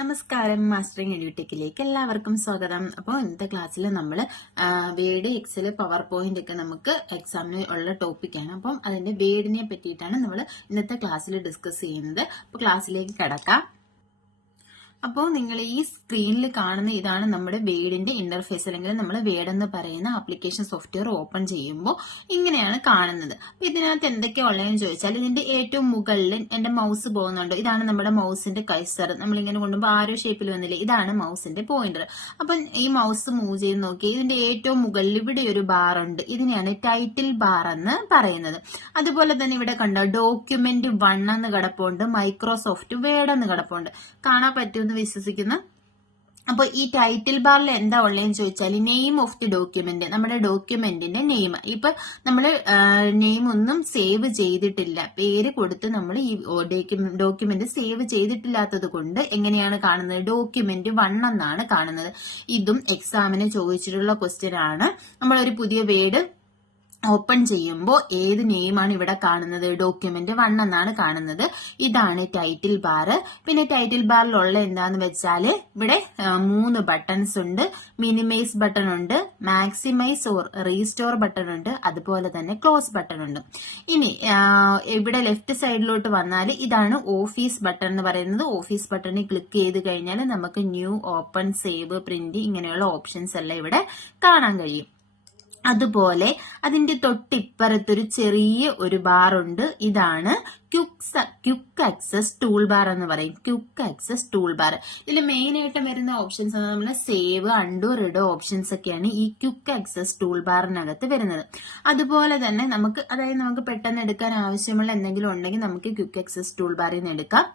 നമസ്കാരം, മാസ്റ്ററിംഗ് എഡ്യൂടെക്കിലേക്ക് എല്ലാവർക്കും സ്വാഗതം. അപ്പോൾ ഇന്നത്തെ ക്ലാസ്സിൽ നമ്മൾ വേഡ്, എക്സൽ, പവർ പോയിന്റ് ഒക്കെ നമുക്ക് എക്സാമിന് ഉള്ള ടോപ്പിക്കാണ്. അപ്പം അതിന്റെ വേഡിനെ പറ്റിയിട്ടാണ് നമ്മൾ ഇന്നത്തെ ക്ലാസ്സിൽ ഡിസ്കസ് ചെയ്യുന്നത്. അപ്പോൾ ക്ലാസ്സിലേക്ക് കടക്കാം. അപ്പോൾ നിങ്ങൾ ഈ സ്ക്രീനിൽ കാണുന്ന ഇതാണ് നമ്മുടെ വേഡിന്റെ ഇന്റർഫേസ്, അല്ലെങ്കിൽ നമ്മൾ വേഡ് എന്ന് പറയുന്ന ആപ്ലിക്കേഷൻ സോഫ്റ്റ്വെയർ ഓപ്പൺ ചെയ്യുമ്പോൾ ഇങ്ങനെയാണ് കാണുന്നത്. അപ്പൊ ഇതിനകത്ത് എന്തൊക്കെയാ ഉള്ളതെന്ന് ചോദിച്ചാൽ, ഇതിന്റെ ഏറ്റവും മുകളിൽ എന്റെ മൗസ് പോകുന്നുണ്ട്. ഇതാണ് നമ്മുടെ മൗസിന്റെ കൈസർ. നമ്മളിങ്ങനെ കൊണ്ടുമ്പോൾ ആരോ ഷേപ്പിൽ വന്നില്ലേ, ഇതാണ് മൗസിന്റെ പോയിന്റർ. അപ്പം ഈ മൗസ് മൂവ് ചെയ്ത് നോക്കി, ഇതിന്റെ ഏറ്റവും മുകളിൽ ഇവിടെ ഒരു ബാർ ഉണ്ട്. ഇതിനെയാണ് ടൈറ്റിൽ ബാർ എന്ന് പറയുന്നത്. അതുപോലെ തന്നെ ഇവിടെ കണ്ടോ, ഡോക്യുമെന്റ് 1 എന്ന് കിടപ്പുണ്ട്, മൈക്രോസോഫ്റ്റ് വേഡ് എന്ന് കിടപ്പുണ്ട്. കാണാൻ പറ്റുമെന്ന് വിശ്വസിക്കുന്നു. അപ്പൊ ഈ ടൈറ്റിൽ ബാറിൽ എന്താ ഉള്ളതെന്ന് ചോദിച്ചാൽ, നെയിം ഓഫ് ദി ഡോക്യുമെന്റ്, നമ്മുടെ ഡോക്യുമെന്റിന്റെ നെയിം. ഇപ്പൊ നമ്മള് നെയിം ഒന്നും സേവ് ചെയ്തിട്ടില്ല, പേര് കൊടുത്ത് നമ്മൾ ഈ ഡോക്യുമെന്റ് സേവ് ചെയ്തിട്ടില്ലാത്തത് കൊണ്ട് എങ്ങനെയാണ് കാണുന്നത്, ഡോക്യുമെന്റ് 1 എന്നാണ് കാണുന്നത്. ഇതും എക്സാമിന് ചോദിച്ചിട്ടുള്ള ക്വസ്റ്റ്യൻ ആണ്. നമ്മളൊരു പുതിയ വേഡ് ഓപ്പൺ ചെയ്യുമ്പോൾ ഏത് നെയിമാണ് ഇവിടെ കാണുന്നത്, ഡോക്യുമെന്റ് 1 എന്നാണ് കാണുന്നത്. ഇതാണ് ടൈറ്റിൽ ബാർ. പിന്നെ ടൈറ്റിൽ ബാറിലുള്ള എന്താന്ന് വെച്ചാല്, ഇവിടെ 3 ബട്ടൺസ് ഉണ്ട്. മിനിമൈസ് ബട്ടൺ ഉണ്ട്, മാക്സിമൈസ് ഓർ റീസ്റ്റോർ ബട്ടൺ ഉണ്ട്, അതുപോലെ തന്നെ ക്ലോസ് ബട്ടൺ ഉണ്ട്. ഇനി ഇവിടെ ലെഫ്റ്റ് സൈഡിലോട്ട് വന്നാൽ ഇതാണ് ഓഫീസ് ബട്ടൺ എന്ന് പറയുന്നത്. ഓഫീസ് ബട്ടണിൽ ക്ലിക്ക് ചെയ്ത് കഴിഞ്ഞാൽ നമുക്ക് ന്യൂ, ഓപ്പൺ, സേവ്, പ്രിന്റ് ഇങ്ങനെയുള്ള ഓപ്ഷൻസ് എല്ലാം ഇവിടെ കാണാൻ കഴിയും. അതുപോലെ അതിന്റെ തൊട്ടിപ്പുറത്തൊരു ചെറിയ ഒരു ബാർ ഉണ്ട്. ഇതാണ് ക്വിക്ക് ആക്സസ് ടൂൾ ബാർ എന്ന് പറയും. Quick access tool bar. ഇതിൽ മെയിൻ ആയിട്ട് വരുന്ന ഓപ്ഷൻസ് നമ്മൾ സേവ്, അണ്ടു, റിഡോ ഓപ്ഷൻസ് ഒക്കെയാണ് ഈ ക്വിക്ക് ആക്സസ് ടൂൾ ബാറിനകത്ത് വരുന്നത്. അതുപോലെ തന്നെ നമുക്ക് പെട്ടെന്ന് എടുക്കാൻ ആവശ്യമുള്ള എന്തെങ്കിലും ഉണ്ടെങ്കിൽ നമുക്ക് ക്വിക്ക് ആക്സസ് ടൂൾ ബാറിൽ നിന്ന് എടുക്കാം.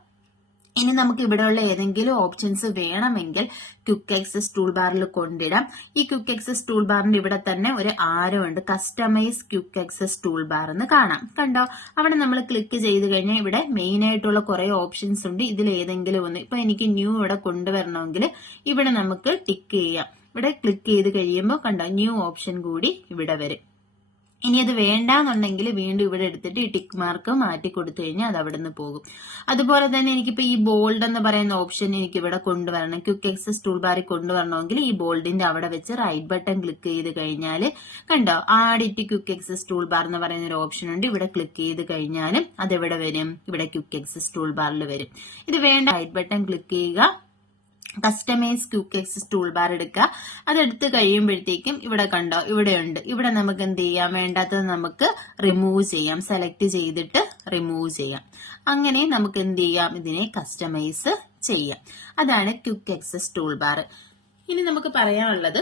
ഇനി നമുക്ക് ഇവിടെയുള്ള ഏതെങ്കിലും ഓപ്ഷൻസ് വേണമെങ്കിൽ ക്വിക്ക് ആക്സസ് ടൂൾ ബാറിൽ കൊണ്ടിടാം. ഈ ക്വിക്ക് ആക്സസ് ടൂൾ ബാറിന്റെ ഇവിടെ തന്നെ ഒരു ആരോ ഉണ്ട്, customise quick access tool bar എന്ന് കാണാം. കണ്ടോ, അവിടെ നമ്മൾ ക്ലിക്ക് ചെയ്ത് കഴിഞ്ഞാൽ ഇവിടെ മെയിൻ ആയിട്ടുള്ള കുറെ ഓപ്ഷൻസ് ഉണ്ട്. ഇതിൽ ഏതെങ്കിലും ഒന്ന്, ഇപ്പൊ എനിക്ക് ന്യൂ ഇവിടെ കൊണ്ടുവരണമെങ്കിൽ ഇവിടെ നമുക്ക് ടിക്ക് ചെയ്യാം. ഇവിടെ ക്ലിക്ക് ചെയ്ത് കഴിയുമ്പോൾ കണ്ടോ, ന്യൂ ഓപ്ഷൻ കൂടി ഇവിടെ വരും. ഇനി അത് വേണ്ടാന്നുണ്ടെങ്കിൽ വീണ്ടും ഇവിടെ എടുത്തിട്ട് ഈ ടിക്ക് മാർക്ക് മാറ്റി കൊടുത്തു കഴിഞ്ഞാൽ അത് അവിടെ നിന്ന് പോകും. അതുപോലെ തന്നെ എനിക്കിപ്പോ ഈ ബോൾഡ് എന്ന് പറയുന്ന ഓപ്ഷൻ എനിക്ക് ഇവിടെ കൊണ്ടുവരണം, ക്വിക്ക് ആക്സസ് ടൂൾ ബാറിൽ കൊണ്ടുവരണമെങ്കിൽ ഈ ബോൾഡിന്റെ അവിടെ വെച്ച് റൈറ്റ് ബട്ടൺ ക്ലിക്ക് ചെയ്ത് കഴിഞ്ഞാൽ കണ്ടോ, add it quick access tool bar എന്ന് പറയുന്ന ഒരു ഓപ്ഷൻ ഉണ്ട്. ഇവിടെ ക്ലിക്ക് ചെയ്ത് കഴിഞ്ഞാലും അത് എവിടെ വരും, ഇവിടെ ക്വിക്ക് ആക്സസ് ടൂൾ ബാറിൽ വരും. ഇത് വേണ്ട, റൈറ്റ് ബട്ടൺ ക്ലിക്ക് ചെയ്യുക, customise quick access tool bar എടുക്കുക. അതെടുത്ത് കഴിയുമ്പോഴത്തേക്കും ഇവിടെ കണ്ടോ, ഇവിടെ ഉണ്ട്. ഇവിടെ നമുക്ക് എന്ത് ചെയ്യാം, വേണ്ടാത്തത് നമുക്ക് റിമൂവ് ചെയ്യാം. സെലക്ട് ചെയ്തിട്ട് റിമൂവ് ചെയ്യാം. അങ്ങനെ നമുക്ക് എന്ത് ചെയ്യാം, ഇതിനെ കസ്റ്റമൈസ് ചെയ്യാം. അതാണ് ക്വിക്ക് ആക്സസ് ടൂൾ ബാർ. ഇനി നമുക്ക് പറയാനുള്ളത്,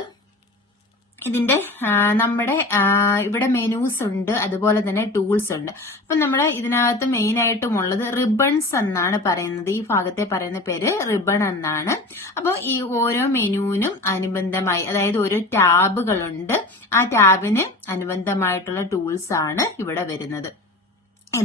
ഇതിന്റെ നമ്മുടെ ഇവിടെ മെനൂസ് ഉണ്ട്, അതുപോലെ തന്നെ ടൂൾസ് ഉണ്ട്. അപ്പൊ നമ്മുടെ ഇതിനകത്ത് മെയിൻ ആയിട്ടും ഉള്ളത് റിബൺസ് എന്നാണ് പറയുന്നത്. ഈ ഭാഗത്തെ പറയുന്ന പേര് റിബൺ എന്നാണ്. അപ്പോൾ ഈ ഓരോ മെനുവിനും അനുബന്ധമായി, അതായത് ഓരോ ടാബുകളുണ്ട്. ആ ടാബിന് അനുബന്ധമായിട്ടുള്ള ടൂൾസ് ആണ് ഇവിടെ വരുന്നത്,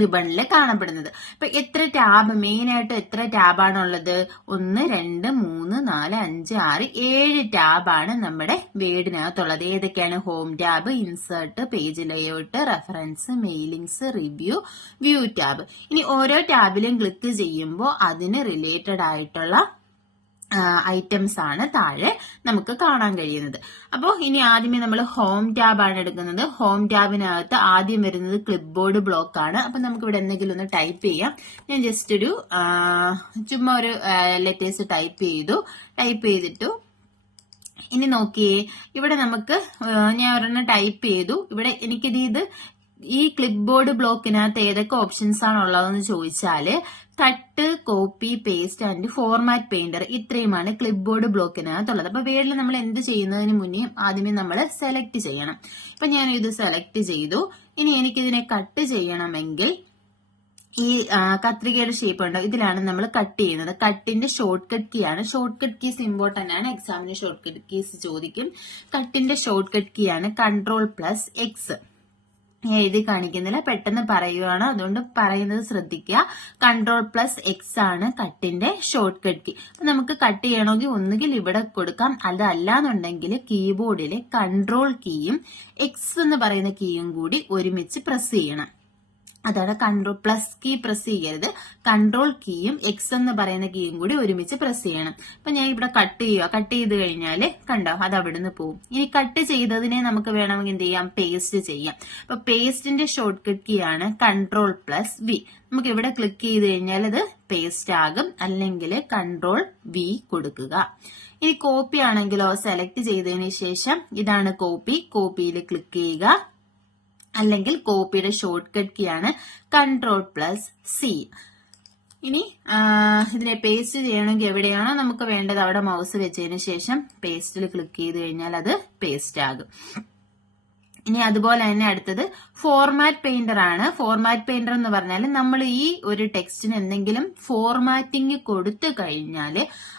റിബണിൽ കാണപ്പെടുന്നത്. ഇപ്പൊ എത്ര ടാബ്, മെയിൻ ആയിട്ട് എത്ര ടാബാണുള്ളത്, 1, 2, 3, 4, 5, 6, 7 ടാബാണ് നമ്മുടെ വേഡിനകത്തുള്ളത്. ഏതൊക്കെയാണ്, home tab, insert, page layout, reference, mailings, review, view tab. ഇനി ഓരോ ടാബിലും ക്ലിക്ക് ചെയ്യുമ്പോൾ അതിന് റിലേറ്റഡ് ആയിട്ടുള്ള ഐറ്റംസ് ആണ് താഴെ നമുക്ക് കാണാൻ കഴിയുന്നത്. അപ്പോൾ ഇനി ആദ്യമേ നമ്മൾ ഹോം ടാബ് ആണ് എടുക്കുന്നത്. ഹോം ടാബിനകത്ത് ആദ്യം വരുന്നത് ക്ലിപ്പ് ബോർഡ് ബ്ലോക്ക് ആണ്. അപ്പൊ നമുക്ക് ഇവിടെ എന്തെങ്കിലും ഒന്ന് ടൈപ്പ് ചെയ്യാം. ഞാൻ ജസ്റ്റ് ഒരു ചുമ്മാ ഒരു ലെറ്റേഴ്സ് ടൈപ്പ് ചെയ്തിട്ടു. ഇനി നോക്കിയേ, ഇവിടെ നമുക്ക് ഞാൻ ഒരെണ്ണം ടൈപ്പ് ചെയ്തു. ഇവിടെ എനിക്കിത് ഈ ക്ലിപ്പ് ബോർഡ് ബ്ലോക്കിനകത്ത് ഏതൊക്കെ ഓപ്ഷൻസ് ആണ് ഉള്ളതെന്ന് ചോദിച്ചാല്, cut, copy, paste and format painter, ഇത്രയുമാണ് ക്ലിപ്പ് ബോർഡ് ബ്ലോക്കിനകത്തുള്ളത്. അപ്പൊ വേഡിൽ നമ്മൾ എന്ത് ചെയ്യുന്നതിന് മുന്നേ ആദ്യമേ നമ്മൾ സെലക്ട് ചെയ്യണം. ഇപ്പൊ ഞാൻ ഇത് സെലക്ട് ചെയ്തു. ഇനി എനിക്കിതിനെ കട്ട് ചെയ്യണമെങ്കിൽ ഈ കത്രികയുടെ ഷേപ്പ് ഉണ്ടോ, ഇതിലാണ് നമ്മൾ കട്ട് ചെയ്യുന്നത്. കട്ടിന്റെ ഷോർട്ട് കട്ട് കീ ആണ്. ഷോർട്ട് കട്ട് കീസ് ഇമ്പോർട്ടന്റ് ആണ്, എക്സാമിന് ഷോർട്ട് കട്ട് കീസ് ചോദിക്കും. കട്ടിന്റെ ഷോർട്ട് കട്ട് കീ ആണ് Ctrl+X. എഴുതി കാണിക്കുന്നില്ല, പെട്ടെന്ന് പറയുകയാണ്, അതുകൊണ്ട് പറയുന്നത് ശ്രദ്ധിക്കുക. Ctrl+X ആണ് കട്ടിന്റെ ഷോർട്ട് കട്ട് കീ. അപ്പൊ നമുക്ക് കട്ട് ചെയ്യണമെങ്കിൽ ഒന്നുകിൽ ഇവിടെ കൊടുക്കാം, അതല്ലാന്നുണ്ടെങ്കിൽ കീബോർഡിലെ കൺട്രോൾ കീയും X എന്ന് പറയുന്ന കീയും കൂടി ഒരുമിച്ച് പ്രസ് ചെയ്യണം. അതാണ് കൺട്രോൾ പ്ലസ് കീ പ്രസ് ചെയ്യരുത്. കൺട്രോൾ കീയും എക്സ് എന്ന് പറയുന്ന കീയും കൂടി ഒരുമിച്ച് പ്രസ് ചെയ്യണം. അപ്പൊ ഞാൻ ഇവിടെ കട്ട് ചെയ്യുക. കട്ട് ചെയ്ത് കഴിഞ്ഞാല് കണ്ടോ അത് അവിടുന്ന് പോകും. ഇനി കട്ട് ചെയ്തതിനെ നമുക്ക് വേണമെങ്കിൽ എന്ത് ചെയ്യാം, പേസ്റ്റ് ചെയ്യാം. അപ്പൊ പേസ്റ്റിന്റെ ഷോർട്ട് കട്ട് കീ ആണ് കൺട്രോൾ പ്ലസ് വി. നമുക്ക് ഇവിടെ ക്ലിക്ക് ചെയ്ത് കഴിഞ്ഞാൽ അത് പേസ്റ്റ് ആകും, അല്ലെങ്കിൽ കൺട്രോൾ വി കൊടുക്കുക. ഇനി കോപ്പി ആണെങ്കിലോ സെലക്ട് ചെയ്തതിന് ശേഷം ഇതാണ് കോപ്പി, കോപ്പിയിൽ ക്ലിക്ക് ചെയ്യുക. അല്ലെങ്കിൽ കോപ്പിയുടെ ഷോർട്ട് കട്ട് കീ ആണ് കൺട്രോൾ പ്ലസ് സി. ഇനി ഇതിനെ പേസ്റ്റ് ചെയ്യണമെങ്കിൽ എവിടെയാണോ നമുക്ക് വേണ്ടത് അവിടെ മൗസ് വെച്ചതിന് ശേഷം പേസ്റ്റിൽ ക്ലിക്ക് ചെയ്ത് കഴിഞ്ഞാൽ അത് പേസ്റ്റ് ആകും. ഇനി അതുപോലെ തന്നെ അടുത്തത് ഫോർമാറ്റ് പെയിന്റർ ആണ്. ഫോർമാറ്റ് പെയിന്റർ എന്ന് പറഞ്ഞാൽ നമ്മൾ ഈ ഒരു ടെക്സ്റ്റിന് എന്തെങ്കിലും ഫോർമാറ്റിംഗ് കൊടുത്തു കഴിഞ്ഞാൽ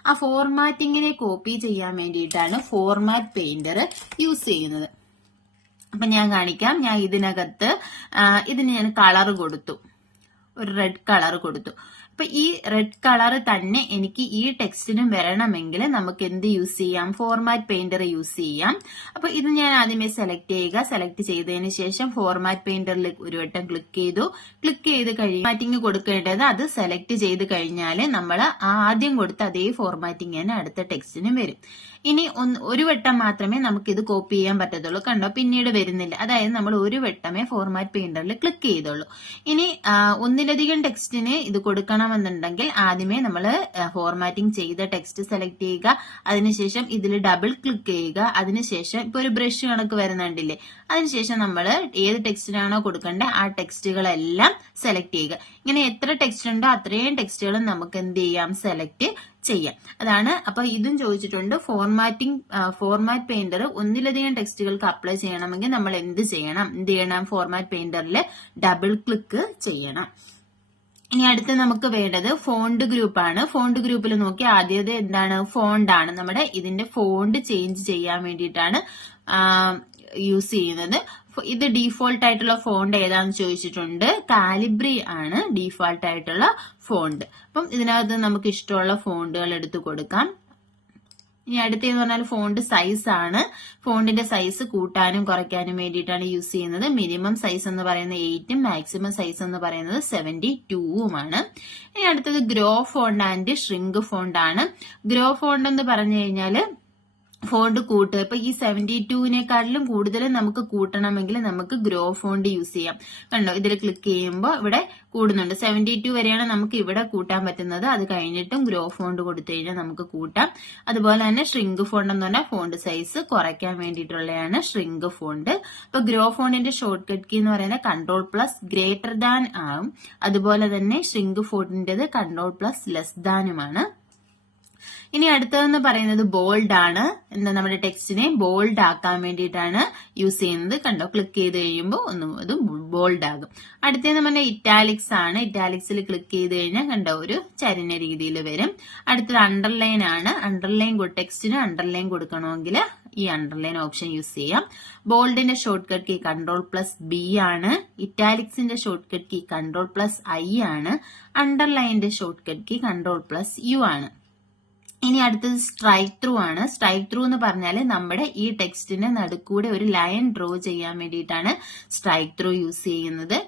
ആ ഫോർമാറ്റിങ്ങിനെ കോപ്പി ചെയ്യാൻ വേണ്ടിയിട്ടാണ് ഫോർമാറ്റ് പെയിന്റർ യൂസ് ചെയ്യുന്നത്. അപ്പൊ ഞാൻ കാണിക്കാം. ഞാൻ ഇതിനകത്ത് ഇതിന് ഞാൻ കളർ കൊടുത്തു, ഒരു റെഡ് കളർ കൊടുത്തു. അപ്പൊ ഈ റെഡ് കളർ തന്നെ എനിക്ക് ഈ ടെക്സ്റ്റിനും വരണമെങ്കിൽ നമുക്ക് എന്ത് യൂസ് ചെയ്യാം, ഫോർമാറ്റ് പെയിന്റർ യൂസ് ചെയ്യാം. അപ്പൊ ഇത് ഞാൻ ആദ്യമേ സെലക്ട് ചെയ്യുക. സെലക്ട് ചെയ്തതിന് ശേഷം ഫോർമാറ്റ് പെയിന്ററിൽ ഒരു വട്ടം ക്ലിക്ക് ചെയ്തു. ക്ലിക്ക് ചെയ്ത് ഫോർമാറ്റിംഗ് കൊടുക്കേണ്ടത് അത് സെലക്ട് ചെയ്ത് കഴിഞ്ഞാൽ നമ്മൾ ആദ്യം കൊടുത്ത അതേ ഫോർമാറ്റിംഗ് തന്നെ അടുത്ത ടെക്സ്റ്റിനും വരും. ഇനി ഒരു വട്ടം മാത്രമേ നമുക്ക് ഇത് കോപ്പി ചെയ്യാൻ പറ്റത്തുള്ളൂ. കണ്ടോ, പിന്നീട് വരുന്നില്ല. അതായത് നമ്മൾ ഒരു വട്ടമേ ഫോർമാറ്റ് പെയിന്ററിൽ ക്ലിക്ക് ചെയ്തുള്ളൂ. ഇനി ഒന്നിലധികം ടെക്സ്റ്റിന് ഇത് കൊടുക്കണമെന്നുണ്ടെങ്കിൽ ആദ്യമേ നമ്മൾ ഫോർമാറ്റിംഗ് ചെയ്ത ടെക്സ്റ്റ് സെലക്ട് ചെയ്യുക. അതിനുശേഷം ഇതിൽ ഡബിൾ ക്ലിക്ക് ചെയ്യുക. അതിനുശേഷം ഇപ്പൊ ഒരു ബ്രഷ് കണക്ക് വരുന്നുണ്ടില്ലേ, അതിനുശേഷം നമ്മൾ ഏത് ടെക്സ്റ്റിനാണോ കൊടുക്കേണ്ടത് ആ ടെക്സ്റ്റുകളെല്ലാം സെലക്ട് ചെയ്യുക. ഇങ്ങനെ എത്ര ടെക്സ്റ്റ് ഉണ്ടോ അത്രയും ടെക്സ്റ്റുകളും നമുക്ക് എന്ത് ചെയ്യാം, സെലക്ട് ചെയ്യാം. അതാണ്. അപ്പൊ ഇതും ചോദിച്ചിട്ടുണ്ട്. ഫോർമാറ്റ് പെയിന്റർ ഒന്നിലധികം ടെക്സ്റ്റുകൾക്ക് അപ്ലൈ ചെയ്യണമെങ്കിൽ നമ്മൾ എന്ത് ചെയ്യണം, ഫോർമാറ്റ് പെയിന്ററിൽ ഡബിൾ ക്ലിക്ക് ചെയ്യണം. ഇനി അടുത്ത് നമുക്ക് വേണ്ടത് ഫോണ്ട് ഗ്രൂപ്പ് ആണ്. ഫോണ്ട് ഗ്രൂപ്പിൽ നോക്കി ആദ്യത് എന്താണ്, ഫോണ്ട് ആണ്. നമ്മുടെ ഇതിന്റെ ഫോണ്ട് ചേഞ്ച് ചെയ്യാൻ വേണ്ടിയിട്ടാണ് യൂസ് ചെയ്യുന്നത്. ഇത് ഡീഫോൾട്ട് ആയിട്ടുള്ള ഫോണ്ട് ഏതാന്ന് ചോദിച്ചിട്ടുണ്ട്. കാലിബ്രി ആണ് ഡീഫോൾട്ട് ആയിട്ടുള്ള ഫോണ്ട്. അപ്പം ഇതിനകത്ത് നമുക്ക് ഇഷ്ടമുള്ള ഫോണ്ടുകൾ എടുത്ത് കൊടുക്കാം. ഇനി അടുത്തെന്ന് പറഞ്ഞാൽ ഫോണ്ട് സൈസ് ആണ്. ഫോണ്ടിന്റെ സൈസ് കൂട്ടാനും കുറയ്ക്കാനും വേണ്ടിയിട്ടാണ് യൂസ് ചെയ്യുന്നത്. മിനിമം സൈസ് എന്ന് പറയുന്നത് 8ഉം മാക്സിമം സൈസ് എന്ന് പറയുന്നത് 72ഉമാണ്. ഇനി അടുത്തത് grow font and shrink font ആണ്. ഗ്രോ ഫോണ്ട് എന്ന് പറഞ്ഞു കഴിഞ്ഞാൽ ഫോണ്ട് കൂട്ടുക. ഇപ്പൊ ഈ 72നേക്കാട്ടിലും കൂടുതൽ നമുക്ക് കൂട്ടണമെങ്കിൽ നമുക്ക് ഗ്രോ ഫോണ്ട് യൂസ് ചെയ്യാം. കണ്ടോ, ഇതിൽ ക്ലിക്ക് ചെയ്യുമ്പോൾ ഇവിടെ കൂടുന്നുണ്ട്. 72 വരെയാണ് നമുക്ക് ഇവിടെ കൂട്ടാൻ പറ്റുന്നത്. അത് കഴിഞ്ഞിട്ടും ഗ്രോ ഫോണ്ട് കൊടുത്തു കഴിഞ്ഞാൽ നമുക്ക് കൂട്ടാം. അതുപോലെ തന്നെ ഷ്രിങ്ക് ഫോണ്ട് എന്ന് പറഞ്ഞാൽ ഫോണ്ട് സൈസ് കുറയ്ക്കാൻ വേണ്ടിയിട്ടുള്ളതാണ് ഷ്രിങ്ക് ഫോണ്ട്. അപ്പൊ ഗ്രോ ഫോണ്ടിന്റെ ഷോർട്ട് കട്ട് കീ എന്ന് പറയുന്നത് കൺട്രോൾ പ്ലസ് ഗ്രേറ്റർ ദാൻ ആവും. അതുപോലെ തന്നെ ഷ്രിങ്ക് ഫോണ്ടിന്റേത് കൺട്രോൾ പ്ലസ് ലെസ് ദാനുമാണ്. ഇനി അടുത്തതെന്ന് പറയുന്നത് ബോൾഡ് ആണ്. എന്താ, നമ്മുടെ ടെക്സ്റ്റിനെ ബോൾഡ് ആക്കാൻ വേണ്ടിയിട്ടാണ് യൂസ് ചെയ്യുന്നത്. കണ്ടോ, ക്ലിക്ക് ചെയ്ത് കഴിയുമ്പോൾ അത് ബോൾഡ് ആകും. അടുത്തതെന്ന് പറഞ്ഞാൽ ഇറ്റാലിക്സ് ആണ്. ഇറ്റാലിക്സിൽ ക്ലിക്ക് ചെയ്ത് കഴിഞ്ഞാൽ കണ്ടോ ഒരു ചരിഞ്ഞ രീതിയിൽ വരും. അടുത്തത് അണ്ടർലൈൻ ആണ്. ടെക്സ്റ്റിന് അണ്ടർലൈൻ കൊടുക്കണമെങ്കിൽ ഈ അണ്ടർലൈൻ ഓപ്ഷൻ യൂസ് ചെയ്യാം. ബോൾഡിന്റെ shortcut key control plus b ആണ്. ഇറ്റാലിക്സിന്റെ shortcut key control plus I ആണ്. അണ്ടർലൈനിന്റെ shortcut key control plus u ആണ്. ഇനി അടുത്തത് സ്ട്രൈക്ക് ത്രൂ ആണ്. സ്ട്രൈക്ക് ത്രൂ എന്ന് പറഞ്ഞാൽ നമ്മുടെ ഈ ടെക്സ്റ്റിന് നടുക്കൂടെ ഒരു ലൈൻ ഡ്രോ ചെയ്യാൻ വേണ്ടിയിട്ടാണ് സ്ട്രൈക്ക് ത്രൂ യൂസ് ചെയ്യുന്നത്.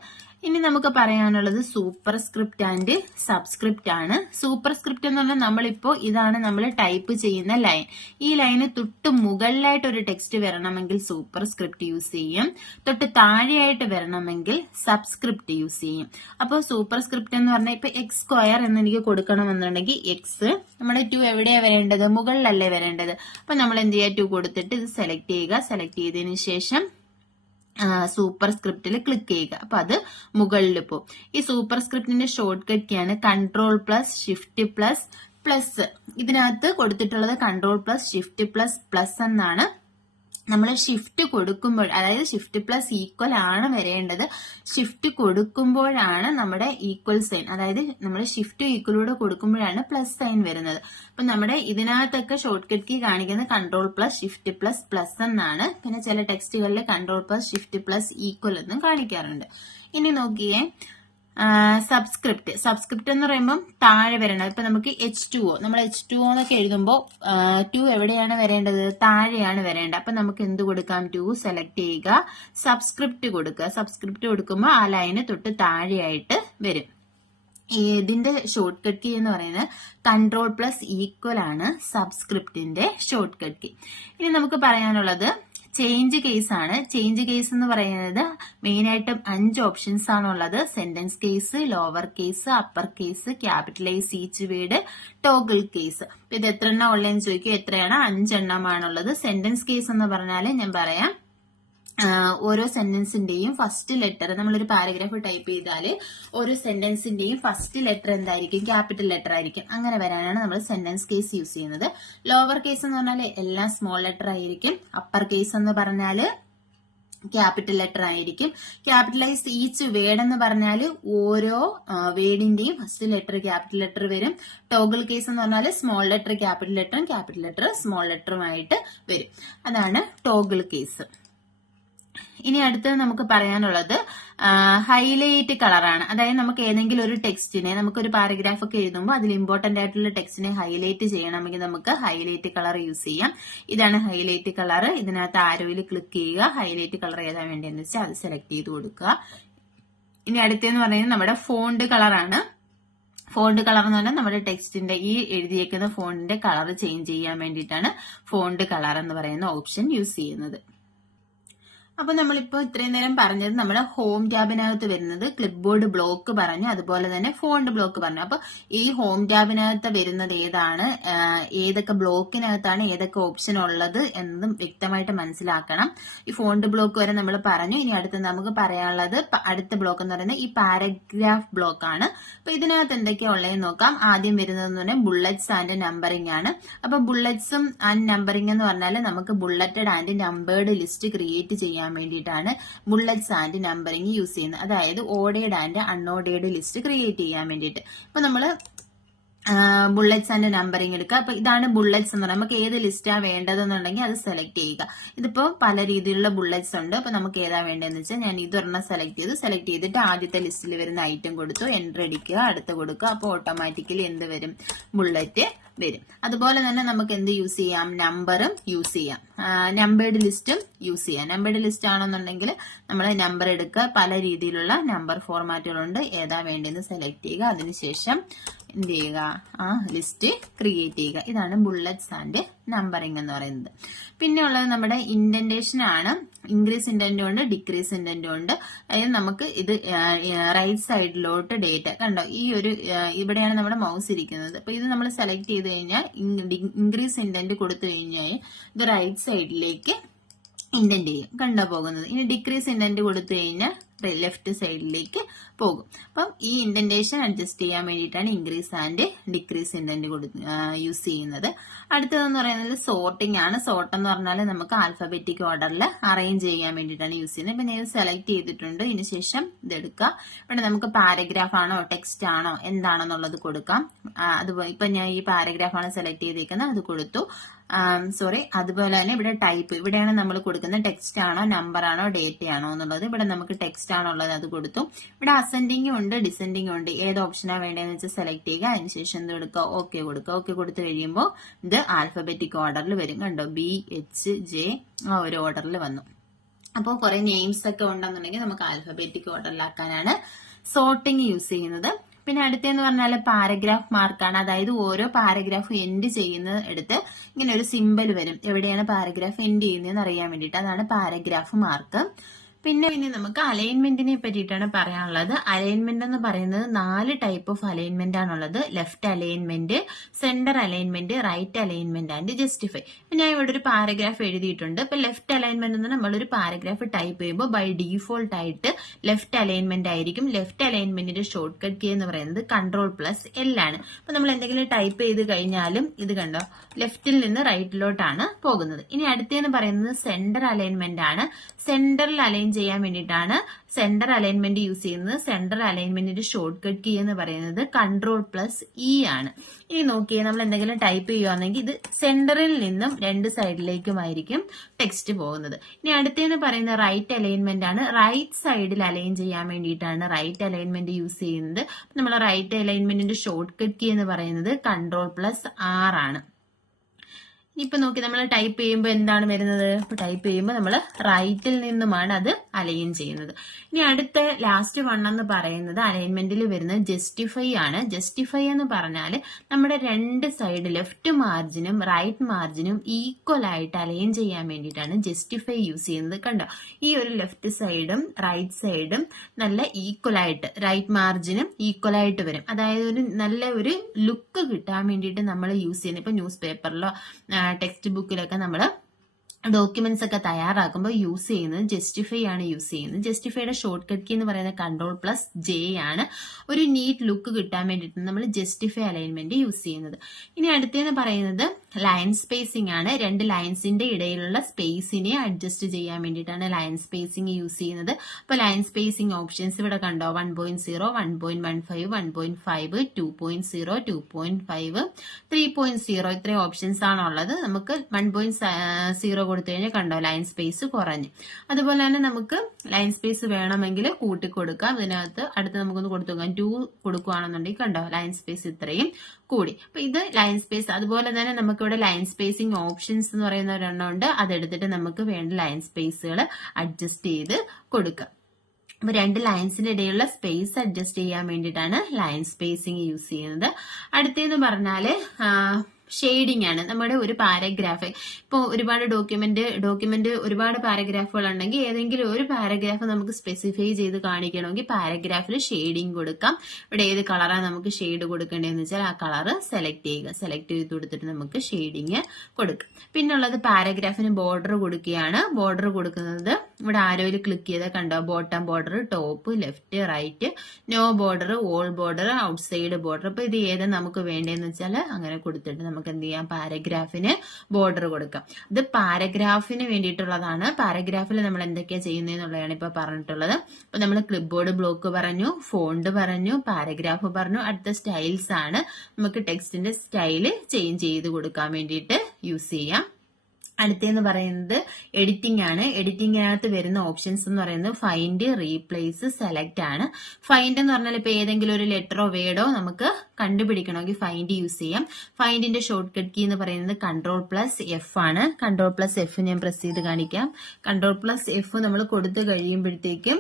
ഇനി നമുക്ക് പറയാനുള്ളത് സൂപ്പർ സ്ക്രിപ്റ്റ് ആൻഡ് സബ്സ്ക്രിപ്റ്റ് ആണ്. സൂപ്പർ സ്ക്രിപ്റ്റ് എന്ന് പറഞ്ഞാൽ നമ്മളിപ്പോ ഇതാണ് നമ്മൾ ടൈപ്പ് ചെയ്യുന്ന ലൈൻ. ഈ ലൈന് തൊട്ട് മുകളിലായിട്ട് ഒരു ടെക്സ്റ്റ് വരണമെങ്കിൽ സൂപ്പർ സ്ക്രിപ്റ്റ് യൂസ് ചെയ്യും. തൊട്ട് താഴെയായിട്ട് വരണമെങ്കിൽ സബ്സ്ക്രിപ്റ്റ് യൂസ് ചെയ്യും. അപ്പോൾ സൂപ്പർ സ്ക്രിപ്റ്റ് എന്ന് പറഞ്ഞാൽ ഇപ്പൊ എക്സ് സ്ക്വയർ എന്ന് എനിക്ക് കൊടുക്കണമെന്നുണ്ടെങ്കിൽ എക്സ് നമ്മുടെ 2 എവിടെയാ വരേണ്ടത്, മുകളിലല്ലേ വരേണ്ടത്. അപ്പൊ നമ്മൾ എന്ത് ചെയ്യുക, 2 കൊടുത്തിട്ട് ഇത് സെലക്ട് ചെയ്യുക. സെലക്ട് ചെയ്തതിനു ശേഷം സൂപ്പർ സ്ക്രിപ്റ്റിൽ ക്ലിക്ക് ചെയ്യുക. അപ്പൊ അത് മുകളിൽ പോകും. ഈ സൂപ്പർ സ്ക്രിപ്റ്റിന്റെ ഷോർട്ട് കട്ട് കീയാണ് control plus shift plus plus. ഇതിനകത്ത് കൊടുത്തിട്ടുള്ളത് control plus shift plus plus എന്നാണ്. നമ്മൾ ഷിഫ്റ്റ് കൊടുക്കുമ്പോൾ, അതായത് ഷിഫ്റ്റ് പ്ലസ് ഈക്വൽ ആണ് വരേണ്ടത്. ഷിഫ്റ്റ് കൊടുക്കുമ്പോഴാണ് നമ്മുടെ ഈക്വൽ സൈൻ, അതായത് നമ്മൾ ഷിഫ്റ്റ് ഈക്വലൂടെ കൊടുക്കുമ്പോഴാണ് പ്ലസ് സൈൻ വരുന്നത്. അപ്പൊ നമ്മുടെ ഇതിനകത്തൊക്കെ ഷോർട്ട് കട്ട് കീ കാണിക്കുന്നത് control plus shift plus plus എന്നാണ്. പിന്നെ ചില ടെക്സ്റ്റുകളിൽ control plus shift plus equal എന്നും കാണിക്കാറുണ്ട്. ഇനി നോക്കിയേ, സബ്സ്ക്രിപ്റ്റ് എന്ന് പറയുമ്പോൾ താഴെ വരണം. ഇപ്പൊ നമുക്ക് H2O, നമ്മൾ H2O എന്നൊക്കെ എഴുതുമ്പോൾ 2 എവിടെയാണ് വരേണ്ടത്? താഴെയാണ് വരേണ്ടത്. അപ്പൊ നമുക്ക് എന്ത് കൊടുക്കാം? 2 സെലക്ട് ചെയ്യുക, സബ്സ്ക്രിപ്റ്റ് കൊടുക്കുക. സബ്സ്ക്രിപ്റ്റ് കൊടുക്കുമ്പോൾ ആ ലൈന് തൊട്ട് താഴെയായിട്ട് വരും. ഇതിന്റെ ഷോർട്ട് കട്ട് കീ എന്ന് പറയുന്നത് Ctrl+= ആണ് സബ്സ്ക്രിപ്റ്റിന്റെ ഷോർട്ട് കട്ട് കീ. ഇനി നമുക്ക് പറയാനുള്ളത് ചേഞ്ച് കേസ് ആണ്. ചേഞ്ച് കേസ് എന്ന് പറയുന്നത് മെയിൻ ആയിട്ടും 5 ഓപ്ഷൻസ് ആണുള്ളത്. Sentence case, lower case, upper case, capitalise each word, toggle case. ഇത് എത്ര എണ്ണം ഉള്ളതെന്ന് ചോദിക്കും. എത്രയാണ്? 5 എണ്ണമാണുള്ളത്. സെന്റൻസ് കേസ് എന്ന് പറഞ്ഞാൽ ഞാൻ പറയാം, ഓരോ സെന്റൻസിന്റെയും ഫസ്റ്റ് ലെറ്റർ, നമ്മളൊരു പാരഗ്രാഫ് ടൈപ്പ് ചെയ്താൽ ഓരോ സെന്റൻസിന്റെയും ഫസ്റ്റ് ലെറ്റർ എന്തായിരിക്കും? ക്യാപിറ്റൽ ലെറ്റർ ആയിരിക്കും. അങ്ങനെ വരാനാണ് നമ്മൾ സെന്റൻസ് കേസ് യൂസ് ചെയ്യുന്നത്. ലോവർ കേസ് എന്ന് പറഞ്ഞാൽ എല്ലാം സ്മോൾ ലെറ്റർ ആയിരിക്കും. അപ്പർ കേസ് എന്ന് പറഞ്ഞാൽ ക്യാപിറ്റൽ ലെറ്റർ ആയിരിക്കും. ക്യാപിറ്റലൈസ് ഈച്ച് വേർഡ് എന്ന് പറഞ്ഞാൽ ഓരോ വേർഡിന്റെയും ഫസ്റ്റ് ലെറ്റർ ക്യാപിറ്റൽ ലെറ്റർ വരും. ടോഗിൾ കേസ് എന്ന് പറഞ്ഞാൽ സ്മോൾ ലെറ്റർ ക്യാപിറ്റൽ ലെറ്ററും ക്യാപിറ്റൽ ലെറ്റർ സ്മോൾ ലെറ്ററുമായിട്ട് വരും. അതാണ് ടോഗിൾ കേസ്. ഇനി അടുത്തത് നമുക്ക് പറയാനുള്ളത് ഹൈലൈറ്റ് കളറാണ്. അതായത് നമുക്ക് ഏതെങ്കിലും ഒരു ടെക്സ്റ്റിനെ, നമുക്കൊരു പാരഗ്രാഫ് ഒക്കെ എഴുതുമ്പോൾ അതിൽ ഇമ്പോർട്ടന്റ് ആയിട്ടുള്ള ടെക്സ്റ്റിനെ ഹൈലൈറ്റ് ചെയ്യണമെങ്കിൽ നമുക്ക് ഹൈലൈറ്റ് കളർ യൂസ് ചെയ്യാം. ഇതാണ് ഹൈലൈറ്റ് കളർ. ഇതിനകത്ത് ആരോയിൽ ക്ലിക്ക് ചെയ്യുക, ഹൈലൈറ്റ് കളർ ഏതാ വേണ്ടതെന്ന് വെച്ചാൽ അത് സെലക്ട് ചെയ്ത് കൊടുക്കുക. ഇനി അടുത്തെന്ന് പറയുന്നത് നമ്മുടെ ഫോണ്ട് കളറാണ്. ഫോണ്ട് കളർ എന്ന് പറഞ്ഞാൽ നമ്മുടെ ടെക്സ്റ്റിന്റെ ഈ എഴുതിയേക്കുന്ന ഫോണ്ടിന്റെ കളർ ചേഞ്ച് ചെയ്യാൻ വേണ്ടിയിട്ടാണ് ഫോണ്ട് കളർ എന്ന് പറയുന്ന ഓപ്ഷൻ യൂസ് ചെയ്യുന്നത്. അപ്പൊ നമ്മളിപ്പോ ഇത്രയും നേരം പറഞ്ഞത് നമ്മുടെ ഹോം ടാബിനകത്ത് വരുന്നത് ക്ലിപ്പ് ബോർഡ് ബ്ലോക്ക് പറഞ്ഞു, അതുപോലെ തന്നെ ഫോണ്ട് ബ്ലോക്ക് പറഞ്ഞു. അപ്പൊ ഈ ഹോം ടാബിനകത്ത് വരുന്നത് ഏതാണ്, ഏതൊക്കെ ബ്ലോക്കിനകത്താണ് ഏതൊക്കെ ഓപ്ഷൻ ഉള്ളത് എന്നതും വ്യക്തമായിട്ട് മനസ്സിലാക്കണം. ഈ ഫോണ്ട് ബ്ലോക്ക് വരെ നമ്മൾ പറഞ്ഞു. ഇനി അടുത്ത് നമുക്ക് പറയാനുള്ളത് അടുത്ത ബ്ലോക്ക് എന്ന് പറയുന്നത് ഈ പാരഗ്രാഫ് ബ്ലോക്ക് ആണ്. അപ്പൊ ഇതിനകത്ത് എന്തൊക്കെയാ ഉള്ളതെന്ന് നോക്കാം. ആദ്യം വരുന്നതെന്ന് പറഞ്ഞാൽ ബുള്ളറ്റ്സ് ആൻഡ് നമ്പറിംഗ് ആണ്. അപ്പൊ ബുള്ളറ്റ്സും ആൻഡ് നമ്പറിംഗ് എന്ന് പറഞ്ഞാൽ നമുക്ക് bulleted and numbered list create ചെയ്യാൻ വേണ്ടിയിട്ടാണ് ബുള്ളറ്റ്സ് ആൻഡ് നമ്പറിംഗ് യൂസ് ചെയ്യുന്നത്. അതായത് ordered and unordered list create ചെയ്യാൻ വേണ്ടിയിട്ട്. അപ്പൊ നമ്മള് ബുള്ളറ്റ്സ് ആൻഡ് നമ്പറിംഗ് എടുക്കുക. അപ്പൊ ഇതാണ് ബുള്ളറ്റ്സ് എന്ന് പറയുന്നത്. നമുക്ക് ഏത് ലിസ്റ്റാ വേണ്ടതെന്നുണ്ടെങ്കിൽ അത് സെലക്ട് ചെയ്യുക. ഇതിപ്പോ പല രീതിയിലുള്ള ബുള്ളറ്റ്സ് ഉണ്ട്. അപ്പൊ നമുക്ക് ഏതാ വേണ്ടതെന്ന് വെച്ചാൽ ഞാൻ ഇതൊരെണ്ണം സെലക്ട് ചെയ്തിട്ട് ആദ്യത്തെ ലിസ്റ്റിൽ വരുന്ന ഐറ്റം കൊടുത്തു, എൻ്റർ അടിക്കുക, അടുത്ത് കൊടുക്കുക. അപ്പൊ ഓട്ടോമാറ്റിക്കലി എന്ത് വരും? ബുള്ളറ്റ് വരും. അതുപോലെ തന്നെ നമുക്ക് എന്ത് യൂസ് ചെയ്യാം? നമ്പറും യൂസ് ചെയ്യാം, നമ്പേർഡ് ലിസ്റ്റും യൂസ് ചെയ്യാം. നമ്പേർഡ് ലിസ്റ്റ് ആണെന്നുണ്ടെങ്കിൽ നമ്മൾ നമ്പർ എടുക്കുക. പല രീതിയിലുള്ള നമ്പർ ഫോർമാറ്റുകളുണ്ട്. ഏതാ വേണ്ടതെന്ന് സെലക്ട് ചെയ്യുക. അതിനുശേഷം എന്ത് ചെയ്യുക? ആ ലിസ്റ്റ് ക്രിയേറ്റ് ചെയ്യുക. ഇതാണ് ബുള്ളറ്റ്സ് ആൻഡ് നമ്പറിംഗ് എന്ന് പറയുന്നത്. പിന്നെ ഉള്ളത് നമ്മുടെ ഇൻഡന്റേഷൻ ആണ്. ഇൻക്രീസ് ഇൻഡന്റും ഉണ്ട്, ഡിക്രീസ് ഇൻഡന്റും ഉണ്ട്. അതായത് നമുക്ക് ഇത് റൈറ്റ് സൈഡിലോട്ട് ഡേറ്റ കണ്ടോ, ഈ ഒരു ഇവിടെയാണ് നമ്മുടെ മൗസ് ഇരിക്കുന്നത്. അപ്പൊ ഇത് നമ്മൾ സെലക്ട് ചെയ്ത് കഴിഞ്ഞാൽ ഇൻക്രീസ് ഇൻഡന്റ് കൊടുത്തു കഴിഞ്ഞാൽ ഇത് റൈറ്റ് സൈഡിലേക്ക് ഇൻഡന്റ് ചെയ്യും, കണ്ടോ പോകുന്നത്. ഇനി ഡിക്രീസ് ഇൻഡന്റ് കൊടുത്തു കഴിഞ്ഞാൽ ലെഫ്റ്റ് സൈഡിലേക്ക് പോകും. അപ്പം ഈ ഇൻഡന്റേഷൻ അഡ്ജസ്റ്റ് ചെയ്യാൻ വേണ്ടിയിട്ടാണ് increase and decrease indent use ചെയ്യുന്നത്. അടുത്തതെന്ന് പറയുന്നത് സോർട്ടിംഗ് ആണ്. സോർട്ട് എന്ന് പറഞ്ഞാൽ നമുക്ക് ആൽഫബറ്റിക് ഓർഡറിൽ അറേഞ്ച് ചെയ്യാൻ വേണ്ടിയിട്ടാണ് യൂസ് ചെയ്യുന്നത്. ഇപ്പൊ ഞാൻ സെലക്ട് ചെയ്തിട്ടുണ്ട്. ഇതിനുശേഷം ഇതെടുക്കുക. ഇവിടെ നമുക്ക് പാരഗ്രാഫ് ആണോ ടെക്സ്റ്റ് ആണോ എന്താണെന്നുള്ളത് കൊടുക്കാം. അതുപോലെ ഇപ്പൊ ഞാൻ ഈ പാരഗ്രാഫ് ആണ് സെലക്ട് ചെയ്തേക്കുന്നത്, അത് കൊടുത്തു. അതുപോലെ തന്നെ ഇവിടെ ടൈപ്പ്, ഇവിടെയാണ് നമ്മൾ കൊടുക്കുന്നത് ടെക്സ്റ്റ് ആണോ നമ്പർ ആണോ ഡേറ്റ ആണോ എന്നുള്ളത്. ഇവിടെ നമുക്ക് ടെക്സ്റ്റ് ആണോ ഉള്ളത്, അത് കൊടുത്തു. ഇവിടെ അസെൻഡിങ്ങും ഉണ്ട് ഡിസെൻഡിങ്ങും ഉണ്ട്. ഏത് ഓപ്ഷനാണ് വേണ്ടതെന്ന് വെച്ചാൽ സെലക്ട് ചെയ്യുക. അതിനുശേഷം എന്ത് കൊടുക്കുക? ഓക്കെ കൊടുക്കുക. ഓക്കെ കൊടുത്തു കഴിയുമ്പോൾ ഇത് ആൽഫബറ്റിക് ഓർഡറിൽ വരും, കണ്ടോ, BHJ ആ ഒരു ഓർഡറിൽ വന്നു. അപ്പോൾ കുറെ നെയിംസ് ഒക്കെ ഉണ്ടെന്നുണ്ടെങ്കിൽ നമുക്ക് ആൽഫബറ്റിക് ഓർഡറിലാക്കാനാണ് സോർട്ടിങ് യൂസ് ചെയ്യുന്നത്. പിന്നെ അടുത്തെന്ന് പറഞ്ഞാൽ പാരഗ്രാഫ് മാർക്കാണ്. അതായത് ഓരോ പാരഗ്രാഫ് എൻഡ് ചെയ്യുന്ന എടുത്ത് ഇങ്ങനെ ഒരു സിമ്പൽ വരും, എവിടെയാണ് പാരഗ്രാഫ് എൻഡ് ചെയ്യുന്നതെന്ന് അറിയാൻ വേണ്ടിയിട്ട്. അതാണ് പാരഗ്രാഫ് മാർക്ക്. പിന്നെ നമുക്ക് അലൈൻമെന്റിനെ പറ്റിയിട്ടാണ് പറയാനുള്ളത്. അലൈൻമെന്റ് എന്ന് പറയുന്നത് 4 ടൈപ്പ് ഓഫ് അലൈൻമെന്റ് ആണുള്ളത്. Left alignment, centre alignment, right alignment and justify. ഇപ്പൊ ഞാൻ ഇവിടെ ഒരു പാരഗ്രാഫ് എഴുതിയിട്ടുണ്ട്. ഇപ്പൊ ലെഫ്റ്റ് അലൈൻമെന്റ് എന്ന് നമ്മളൊരു പാരഗ്രാഫ് ടൈപ്പ് ചെയ്യുമ്പോൾ ബൈ ഡീഫോൾട്ട് ആയിട്ട് ലെഫ്റ്റ് അലൈൻമെന്റ് ആയിരിക്കും. ലെഫ്റ്റ് അലൈൻമെന്റിന്റെ ഷോർട്ട് കട്ട് കീ എന്ന് പറയുന്നത് Ctrl+L ആണ്. അപ്പൊ നമ്മൾ എന്തെങ്കിലും ടൈപ്പ് ചെയ്ത് കഴിഞ്ഞാലും ഇത് കണ്ടോ, ലെഫ്റ്റിൽ നിന്ന് റൈറ്റിലോട്ടാണ് പോകുന്നത്. ഇനി അടുത്തെന്ന് പറയുന്നത് സെന്റർ അലൈൻമെന്റ് ആണ്. സെന്ററിൽ അലൈൻ അലൈൻ ചെയ്യാൻ വേണ്ടിയിട്ടാണ് സെന്റർ അലൈൻമെന്റ് യൂസ് ചെയ്യുന്നത്. സെന്റർ അലൈൻമെന്റിന്റെ ഷോർട്ട് കട്ട് കീ എന്ന് പറയുന്നത് Ctrl+E ആണ്. ഇനി നോക്കിയേ, നമ്മൾ എന്തെങ്കിലും ടൈപ്പ് ചെയ്യുകയാണെങ്കിൽ ഇത് സെന്ററിൽ നിന്നും രണ്ട് സൈഡിലേക്കുമായിരിക്കും ടെക്സ്റ്റ് പോകുന്നത്. ഇനി അടുത്തേന്ന് പറയുന്ന റൈറ്റ് അലൈൻമെന്റ് ആണ്. റൈറ്റ് സൈഡിൽ അലൈൻ ചെയ്യാൻ വേണ്ടിയിട്ടാണ് റൈറ്റ് അലൈൻമെന്റ് യൂസ് ചെയ്യുന്നത്. നമ്മൾ റൈറ്റ് അലൈൻമെന്റിന്റെ ഷോർട്ട് കട്ട് കീ എന്ന് പറയുന്നത് Ctrl+R ആണ്. ഇപ്പൊ നോക്കി, നമ്മൾ ടൈപ്പ് ചെയ്യുമ്പോൾ എന്താണ് വരുന്നത്? ഇപ്പൊ ടൈപ്പ് ചെയ്യുമ്പോൾ നമ്മൾ റൈറ്റിൽ നിന്നുമാണ് അത് അലൈൻ ചെയ്യുന്നത്. ഇനി അടുത്ത ലാസ്റ്റ് വൺ എന്ന് പറയുന്നത് അലൈൻമെന്റിൽ വരുന്നത് ജസ്റ്റിഫൈ ആണ്. ജസ്റ്റിഫൈ എന്ന് പറഞ്ഞാൽ നമ്മുടെ രണ്ട് സൈഡ് ലെഫ്റ്റ് മാർജിനും റൈറ്റ് മാർജിനും ഈക്വൽ ആയിട്ട് അലൈൻ ചെയ്യാൻ വേണ്ടിയിട്ടാണ് ജസ്റ്റിഫൈ യൂസ് ചെയ്യുന്നത്. കണ്ടോ, ഈ ഒരു ലെഫ്റ്റ് സൈഡും റൈറ്റ് സൈഡും നല്ല ഈക്വൽ ആയിട്ട്, റൈറ്റ് മാർജിനും ഈക്വൽ ആയിട്ട് വരും. അതായത് ഒരു നല്ല ഒരു ലുക്ക് കിട്ടാൻ വേണ്ടിയിട്ട് നമ്മൾ യൂസ് ചെയ്യുന്നത്. ഇപ്പൊ ന്യൂസ് പേപ്പറിലോ ടെക്സ്റ്റ് ബുക്കിലൊക്കെ നമ്മൾ ഡോക്യുമെന്റ്സ് ഒക്കെ തയ്യാറാക്കുമ്പോൾ യൂസ് ചെയ്യുന്നത് ജസ്റ്റിഫൈ ആണ് യൂസ് ചെയ്യുന്നത്. ജസ്റ്റിഫൈയുടെ ഷോർട്ട് കട്ട് കീ എന്ന് പറയുന്നത് Ctrl+J ആണ്. ഒരു നീറ്റ് ലുക്ക് കിട്ടാൻ വേണ്ടിയിട്ട് നമ്മൾ ജസ്റ്റിഫൈ അലൈൻമെന്റ് യൂസ് ചെയ്യുന്നത്. ഇനി അടുത്തേന്ന് പറയുന്നത് ലൈൻ സ്പേസിംഗ് ആണ്. രണ്ട് ലൈൻസിന്റെ ഇടയിലുള്ള സ്പേസിനെ അഡ്ജസ്റ്റ് ചെയ്യാൻ വേണ്ടിയിട്ടാണ് ലൈൻ സ്പേസിംഗ് യൂസ് ചെയ്യുന്നത്. അപ്പൊ ലൈൻ സ്പേസിംഗ് ഓപ്ഷൻസ് ഇവിടെ കണ്ടോ, 1.0, 1.15, 1.5, 2.0, 2.5, 3.0 ഇത്രയും ഓപ്ഷൻസ് ആണുള്ളത്. നമുക്ക് 1.0 കൊടുത്തു കഴിഞ്ഞാൽ കണ്ടോ ലൈൻ സ്പേസ് കുറഞ്ഞു. അതുപോലെ തന്നെ നമുക്ക് ലൈൻ സ്പേസ് വേണമെങ്കിൽ കൂട്ടി കൊടുക്കാം. ഇതിനകത്ത് അടുത്ത് നമുക്കൊന്ന് കൊടുത്തു നോക്കാം. 2 കൊടുക്കുകയാണെന്നുണ്ടെങ്കിൽ കണ്ടോ ലൈൻ സ്പേസ് ഇത്രയും കൂടി. അപ്പൊ ഇത് ലൈൻ സ്പേസ്. അതുപോലെ തന്നെ നമുക്ക് ഇവിടെ ലൈൻ സ്പേസിംഗ് ഓപ്ഷൻസ് എന്ന് പറയുന്ന ഒരെണ്ണം ഉണ്ട്. അതെടുത്തിട്ട് നമുക്ക് വേണ്ട ലൈൻ സ്പേസുകൾ അഡ്ജസ്റ്റ് ചെയ്ത് കൊടുക്കാം. അപ്പൊ രണ്ട് ലൈൻസിന്റെ ഇടയിലുള്ള സ്പേസ് അഡ്ജസ്റ്റ് ചെയ്യാൻ വേണ്ടിയിട്ടാണ് ലൈൻ സ്പേസിംഗ് യൂസ് ചെയ്യുന്നത്. അടുത്തേന്ന് പറഞ്ഞാല് ഷെയ്ഡിംഗ് ആണ്. നമ്മുടെ ഒരു പാരഗ്രാഫ്, ഇപ്പോൾ ഒരുപാട് ഡോക്യുമെന്റ് ഒരുപാട് പാരഗ്രാഫുകൾ ഉണ്ടെങ്കിൽ ഏതെങ്കിലും ഒരു പാരഗ്രാഫ് നമുക്ക് സ്പെസിഫൈ ചെയ്ത് കാണിക്കണമെങ്കിൽ പാരഗ്രാഫിൽ ഷെയ്ഡിംഗ് കൊടുക്കാം. ഇവിടെ ഏത് കളറാണ് നമുക്ക് ഷെയ്ഡ് കൊടുക്കേണ്ടതെന്ന് വെച്ചാൽ ആ കളർ സെലക്ട് ചെയ്യുക. സെലക്ട് ചെയ്ത് കൊടുത്തിട്ട് നമുക്ക് ഷെയ്ഡിങ് കൊടുക്കാം. പിന്നുള്ളത് പാരഗ്രാഫിന് ബോർഡർ കൊടുക്കുകയാണ്. ബോർഡർ കൊടുക്കുന്നത് ഇവിടെ ആരോയിൽ ക്ലിക്ക് ചെയ്താൽ കണ്ടോ, bottom border, top, left, right, no border, all border, outside border. അപ്പൊ ഇത് ഏത് നമുക്ക് വേണ്ടതെന്ന് വെച്ചാൽ അങ്ങനെ കൊടുത്തിട്ട് നമുക്ക് എന്ത് ചെയ്യാം, പാരഗ്രാഫിന് ബോർഡർ കൊടുക്കാം. ഇത് പാരഗ്രാഫിന് വേണ്ടിയിട്ടുള്ളതാണ്. പാരഗ്രാഫിൽ നമ്മൾ എന്തൊക്കെയാ ചെയ്യുന്നതെന്നുള്ളതാണ് ഇപ്പൊ പറഞ്ഞിട്ടുള്ളത്. അപ്പൊ നമ്മൾ ക്ലിപ്പ് ബോർഡ് ബ്ലോക്ക് പറഞ്ഞു, ഫോണ്ട് പറഞ്ഞു, പാരഗ്രാഫ് പറഞ്ഞു. അടുത്ത സ്റ്റൈൽസ് ആണ്. നമുക്ക് ടെക്സ്റ്റിന്റെ സ്റ്റൈല് ചേഞ്ച് ചെയ്ത് കൊടുക്കാൻ വേണ്ടിയിട്ട് യൂസ് ചെയ്യാം. അടുത്തെന്ന് പറയുന്നത് എഡിറ്റിംഗ് ആണ്. എഡിറ്റിംഗിനകത്ത് വരുന്ന ഓപ്ഷൻസ് എന്ന് പറയുന്നത് ഫൈൻഡ്, റീപ്ലേസ്, സെലക്ട് ആണ്. ഫൈൻഡ് എന്ന് പറഞ്ഞാൽ ഇപ്പൊ ഏതെങ്കിലും ഒരു ലെറ്ററോ വേർഡോ നമുക്ക് കണ്ടുപിടിക്കണമെങ്കിൽ ഫൈൻഡ് യൂസ് ചെയ്യാം. ഫൈൻഡിന്റെ ഷോർട്ട് കട്ട് കീ എന്ന് പറയുന്നത് Ctrl+F ആണ്. Ctrl+F ഞാൻ പ്രസ് ചെയ്ത് കാണിക്കാം. Ctrl+F നമ്മൾ കൊടുത്തു കഴിയുമ്പോഴത്തേക്കും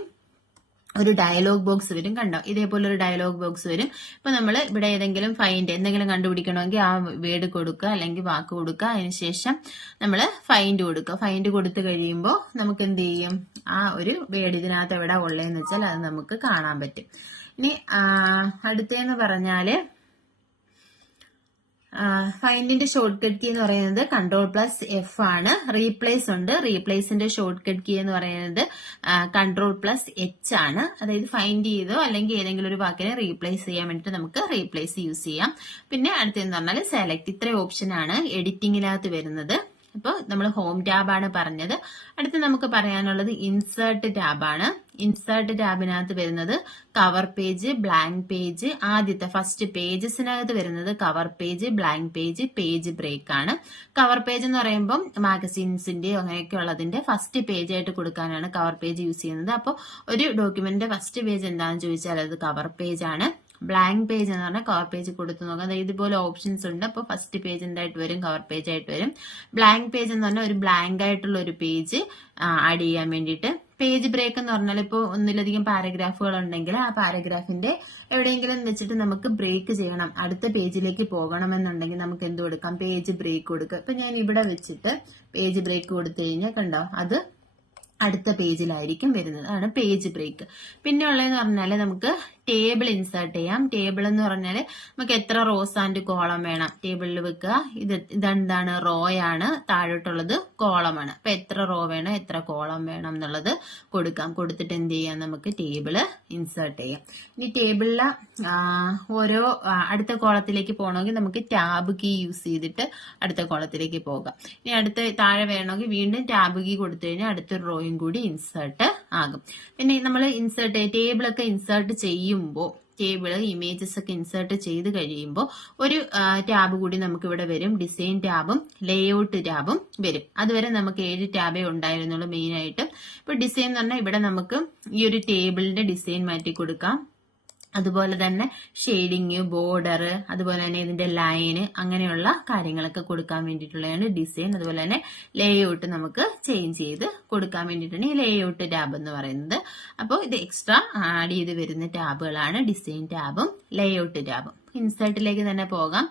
ഒരു ഡയലോഗ് ബോക്സ് വരും. കണ്ടോ, ഇതേപോലെ ഒരു ഡയലോഗ് ബോക്സ് വരും. ഇപ്പൊ നമ്മൾ ഇവിടെ ഏതെങ്കിലും ഫൈൻഡ് എന്തെങ്കിലും കണ്ടുപിടിക്കണമെങ്കിൽ ആ വേർഡ് കൊടുക്കുക, അല്ലെങ്കിൽ വാക്ക് കൊടുക്കുക. അതിനുശേഷം നമ്മൾ ഫൈൻഡ് കൊടുക്കുക. ഫൈൻഡ് കൊടുത്തു കഴിയുമ്പോൾ നമുക്ക് എന്ത് ചെയ്യും, ആ ഒരു വേർഡ് ഇതിനകത്ത് എവിടെ ഉള്ളതെന്ന് വെച്ചാൽ അത് നമുക്ക് കാണാൻ പറ്റും. ഇനി അടുത്തെന്ന് പറഞ്ഞാല് ഫൈൻഡിന്റെ ഷോർട്ട് കട്ട് കീ എന്ന് പറയുന്നത് Ctrl+F ആണ്. റീപ്ലേസ് ഉണ്ട്. റീപ്ലേസിന്റെ ഷോർട്ട് കട്ട് കീ എന്ന് പറയുന്നത് Ctrl+H ആണ്. അതായത് ഫൈൻഡ് ചെയ്തോ അല്ലെങ്കിൽ ഏതെങ്കിലും ഒരു വാക്കിനെ റീപ്ലേസ് ചെയ്യാൻ വേണ്ടിയിട്ട് നമുക്ക് റീപ്ലേസ് യൂസ് ചെയ്യാം. പിന്നെ അടുത്തെന്ന് പറഞ്ഞാൽ സെലക്ട്. ഇത്രയും ഓപ്ഷൻ ആണ് എഡിറ്റിംഗിനകത്ത് വരുന്നത്. അപ്പോൾ നമ്മൾ ഹോം ടാബാണ് പറഞ്ഞത്. അടുത്ത് നമുക്ക് പറയാനുള്ളത് ഇൻസേർട്ട് ടാബാണ്. ഇൻസേർട്ട് ടാബിനകത്ത് വരുന്നത് കവർ പേജ്, ബ്ലാങ്ക് പേജ്. ആദ്യത്തെ ഫസ്റ്റ് പേജസിനകത്ത് വരുന്നത് cover page, blank page, page break ആണ്. കവർ പേജ് എന്ന് പറയുമ്പോൾ മാഗസീൻസിന്റെ അങ്ങനെയൊക്കെ ഉള്ളതിന്റെ ഫസ്റ്റ് പേജ് ആയിട്ട് കൊടുക്കാനാണ് കവർ പേജ് യൂസ് ചെയ്യുന്നത്. അപ്പോൾ ഒരു ഡോക്യുമെന്റിന്റെ ഫസ്റ്റ് പേജ് എന്താണെന്ന് ചോദിച്ചാൽ അത് കവർ പേജ് ആണ്. ബ്ലാങ്ക് പേജ് എന്ന് പറഞ്ഞാൽ കവർ പേജ് കൊടുത്തു നോക്കാം. അതായത് ഇതുപോലെ ഓപ്ഷൻസ് ഉണ്ട്. അപ്പോൾ ഫസ്റ്റ് പേജ് എന്തായിട്ട് വരും, കവർ പേജ് ആയിട്ട് വരും. ബ്ലാങ്ക് പേജ് എന്ന് പറഞ്ഞാൽ ഒരു ബ്ലാങ്ക് ആയിട്ടുള്ള ഒരു പേജ് ആഡ് ചെയ്യാൻ വേണ്ടിയിട്ട്. പേജ് ബ്രേക്ക് എന്ന് പറഞ്ഞാൽ ഇപ്പോൾ ഒന്നിലധികം പാരഗ്രാഫുകൾ ഉണ്ടെങ്കിൽ ആ പാരഗ്രാഫിന്റെ എവിടെയെങ്കിലും വെച്ചിട്ട് നമുക്ക് ബ്രേക്ക് ചെയ്യണം, അടുത്ത പേജിലേക്ക് പോകണമെന്നുണ്ടെങ്കിൽ നമുക്ക് എന്ത് കൊടുക്കാം, പേജ് ബ്രേക്ക് കൊടുക്കുക. ഇപ്പൊ ഞാൻ ഇവിടെ വെച്ചിട്ട് പേജ് ബ്രേക്ക് കൊടുത്തു കഴിഞ്ഞാൽ കണ്ടോ അത് അടുത്ത പേജിലായിരിക്കും വരുന്നത്. അതാണ് പേജ് ബ്രേക്ക്. പിന്നെ ഉള്ളതെന്ന് പറഞ്ഞാൽ നമുക്ക് ടേബിൾ ഇൻസേർട്ട് ചെയ്യാം. ടേബിൾ എന്ന് പറഞ്ഞാൽ നമുക്ക് എത്ര റോസ് ആൻഡ് കോളം വേണം ടേബിളിൽ വെക്കുക. ഇതെന്താണ്, റോ ആണ്. താഴോട്ടുള്ളത് കോളമാണ്. അപ്പൊ എത്ര റോ വേണം, എത്ര കോളം വേണം എന്നുള്ളത് കൊടുക്കാം. കൊടുത്തിട്ട് എന്ത് ചെയ്യാം, നമുക്ക് ടേബിള് ഇൻസേർട്ട് ചെയ്യാം. ഇനി ടേബിളിലെ ഓരോ അടുത്ത കോളത്തിലേക്ക് പോകണമെങ്കിൽ നമുക്ക് ടാബ് കീ യൂസ് ചെയ്തിട്ട് അടുത്ത കോളത്തിലേക്ക് പോകാം. ഇനി അടുത്ത താഴെ വേണമെങ്കിൽ വീണ്ടും ടാബ് കീ കൊടുത്തു കഴിഞ്ഞാൽ അടുത്തൊരു റോയും കൂടി ഇൻസേർട്ട് ആകും. പിന്നെ നമ്മൾ ടേബിളൊക്കെ ഇൻസേർട്ട് ചെയ്യുമ്പോൾ ഇമേജസ് ഒക്കെ ഇൻസേർട്ട് ചെയ്ത് കഴിയുമ്പോൾ ഒരു ടാബ് കൂടി നമുക്ക് ഇവിടെ വരും. ഡിസൈൻ ടാബും ലേഔട്ട് ടാബും വരും. അതുവരെ നമുക്ക് 7 ടാബേ ഉണ്ടായിരുന്നുള്ളൂ മെയിൻ ആയിട്ട്. ഇപ്പൊ ഡിസൈൻ എന്ന് പറഞ്ഞാൽ ഇവിടെ നമുക്ക് ഈ ഒരു ടേബിളിന്റെ ഡിസൈൻ മാറ്റി കൊടുക്കാം. അതുപോലെ തന്നെ ഷെയ്ഡിങ്, ബോർഡർ, അതുപോലെ തന്നെ ഇതിന്റെ ലൈന്, അങ്ങനെയുള്ള കാര്യങ്ങളൊക്കെ കൊടുക്കാൻ വേണ്ടിയിട്ടുള്ളതാണ് ഡിസൈൻ. അതുപോലെ തന്നെ ലേഔട്ട് നമുക്ക് ചേഞ്ച് ചെയ്ത് കൊടുക്കാൻ വേണ്ടിയിട്ടാണ് ഈ ലേഔട്ട് ടാബ് എന്ന് പറയുന്നത്. അപ്പോൾ ഇത് എക്സ്ട്രാ ആഡ് ചെയ്ത് വരുന്ന ടാബുകളാണ് ഡിസൈൻ ടാബും ലേഔട്ട് ടാബും. ഇൻസേർട്ടിലേക്ക് തന്നെ പോകാം.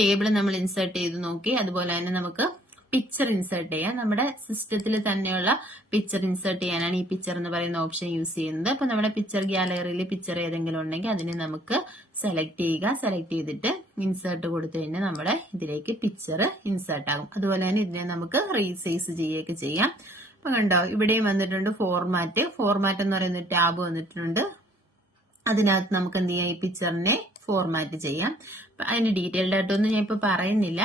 ടേബിൾ നമ്മൾ ഇൻസേർട്ട് ചെയ്ത് നോക്കി. അതുപോലെ തന്നെ നമുക്ക് പിക്ചർ ഇൻസേർട്ട് ചെയ്യാം. നമ്മുടെ സിസ്റ്റത്തിൽ തന്നെയുള്ള പിക്ചർ ഇൻസേർട്ട് ചെയ്യാനാണ് ഈ പിക്ചർ എന്ന് പറയുന്ന ഓപ്ഷൻ യൂസ് ചെയ്യുന്നത്. അപ്പൊ നമ്മുടെ പിക്ചർ ഗാലറിയിൽ പിക്ചർ ഏതെങ്കിലും ഉണ്ടെങ്കിൽ അതിനെ നമുക്ക് സെലക്ട് ചെയ്യുക. സെലക്ട് ചെയ്തിട്ട് ഇൻസേർട്ട് കൊടുത്തു കഴിഞ്ഞാൽ നമ്മുടെ ഇതിലേക്ക് പിക്ചർ ഇൻസേർട്ട് ആകും. അതുപോലെ തന്നെ ഇതിനെ നമുക്ക് റീസൈസ് ചെയ്യുകയൊക്കെ ചെയ്യാം. അപ്പൊ കണ്ടോ, ഇവിടെയും വന്നിട്ടുണ്ട് ഫോർമാറ്റ്. ഫോർമാറ്റ് എന്ന് പറയുന്ന ടാബ് വന്നിട്ടുണ്ട്. അതിനകത്ത് നമുക്ക് എന്ത് ചെയ്യാം, ഈ പിക്ചറിനെ ഫോർമാറ്റ് ചെയ്യാം. അതിന് ഡീറ്റെയിൽഡ് ആയിട്ടൊന്നും ഞാൻ ഇപ്പൊ പറയുന്നില്ല.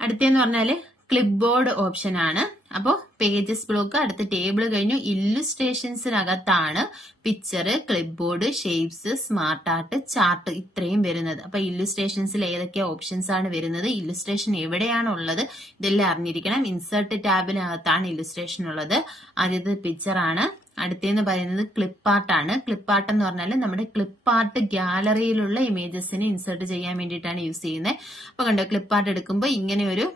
അടുത്തെന്ന് പറഞ്ഞാല് ക്ലിപ്പ് ബോർഡ് ഓപ്ഷൻ ആണ്. അപ്പോൾ പേജസ് ബ്ലോക്ക് അടുത്ത ടേബിൾ കഴിഞ്ഞു. ഇല്ലുസ്ട്രേഷൻസിനകത്താണ് picture, clipboard, shapes, smart art, chart ഇത്രയും വരുന്നത്. അപ്പൊ ഇല്ലുസ്ട്രേഷൻസിൽ ഏതൊക്കെ ഓപ്ഷൻസ് ആണ് വരുന്നത്, ഇല്ലുസ്ട്രേഷൻ എവിടെയാണ് ഉള്ളത്, ഇതെല്ലാം അറിഞ്ഞിരിക്കണം. ഇൻസേർട്ട് ടാബിനകത്താണ് ഇല്ലുസ്ട്രേഷൻ ഉള്ളത്. ആദ്യത്തെ പിക്ചർ ആണ്. അടുത്തെന്ന് പറയുന്നത് ക്ലിപ്പ് ആർട്ട് ആണ്. ക്ലിപ്പ് ആർട്ട് എന്ന് പറഞ്ഞാൽ നമ്മുടെ ക്ലിപ്പ് ആർട്ട് ഗാലറിയിലുള്ള ഇമേജസിനെ ഇൻസേർട്ട് ചെയ്യാൻ വേണ്ടിയിട്ടാണ് യൂസ് ചെയ്യുന്നത്. അപ്പൊ കണ്ടോ, ക്ലിപ്പ് ആർട്ട് എടുക്കുമ്പോൾ ഇങ്ങനെ ഒരു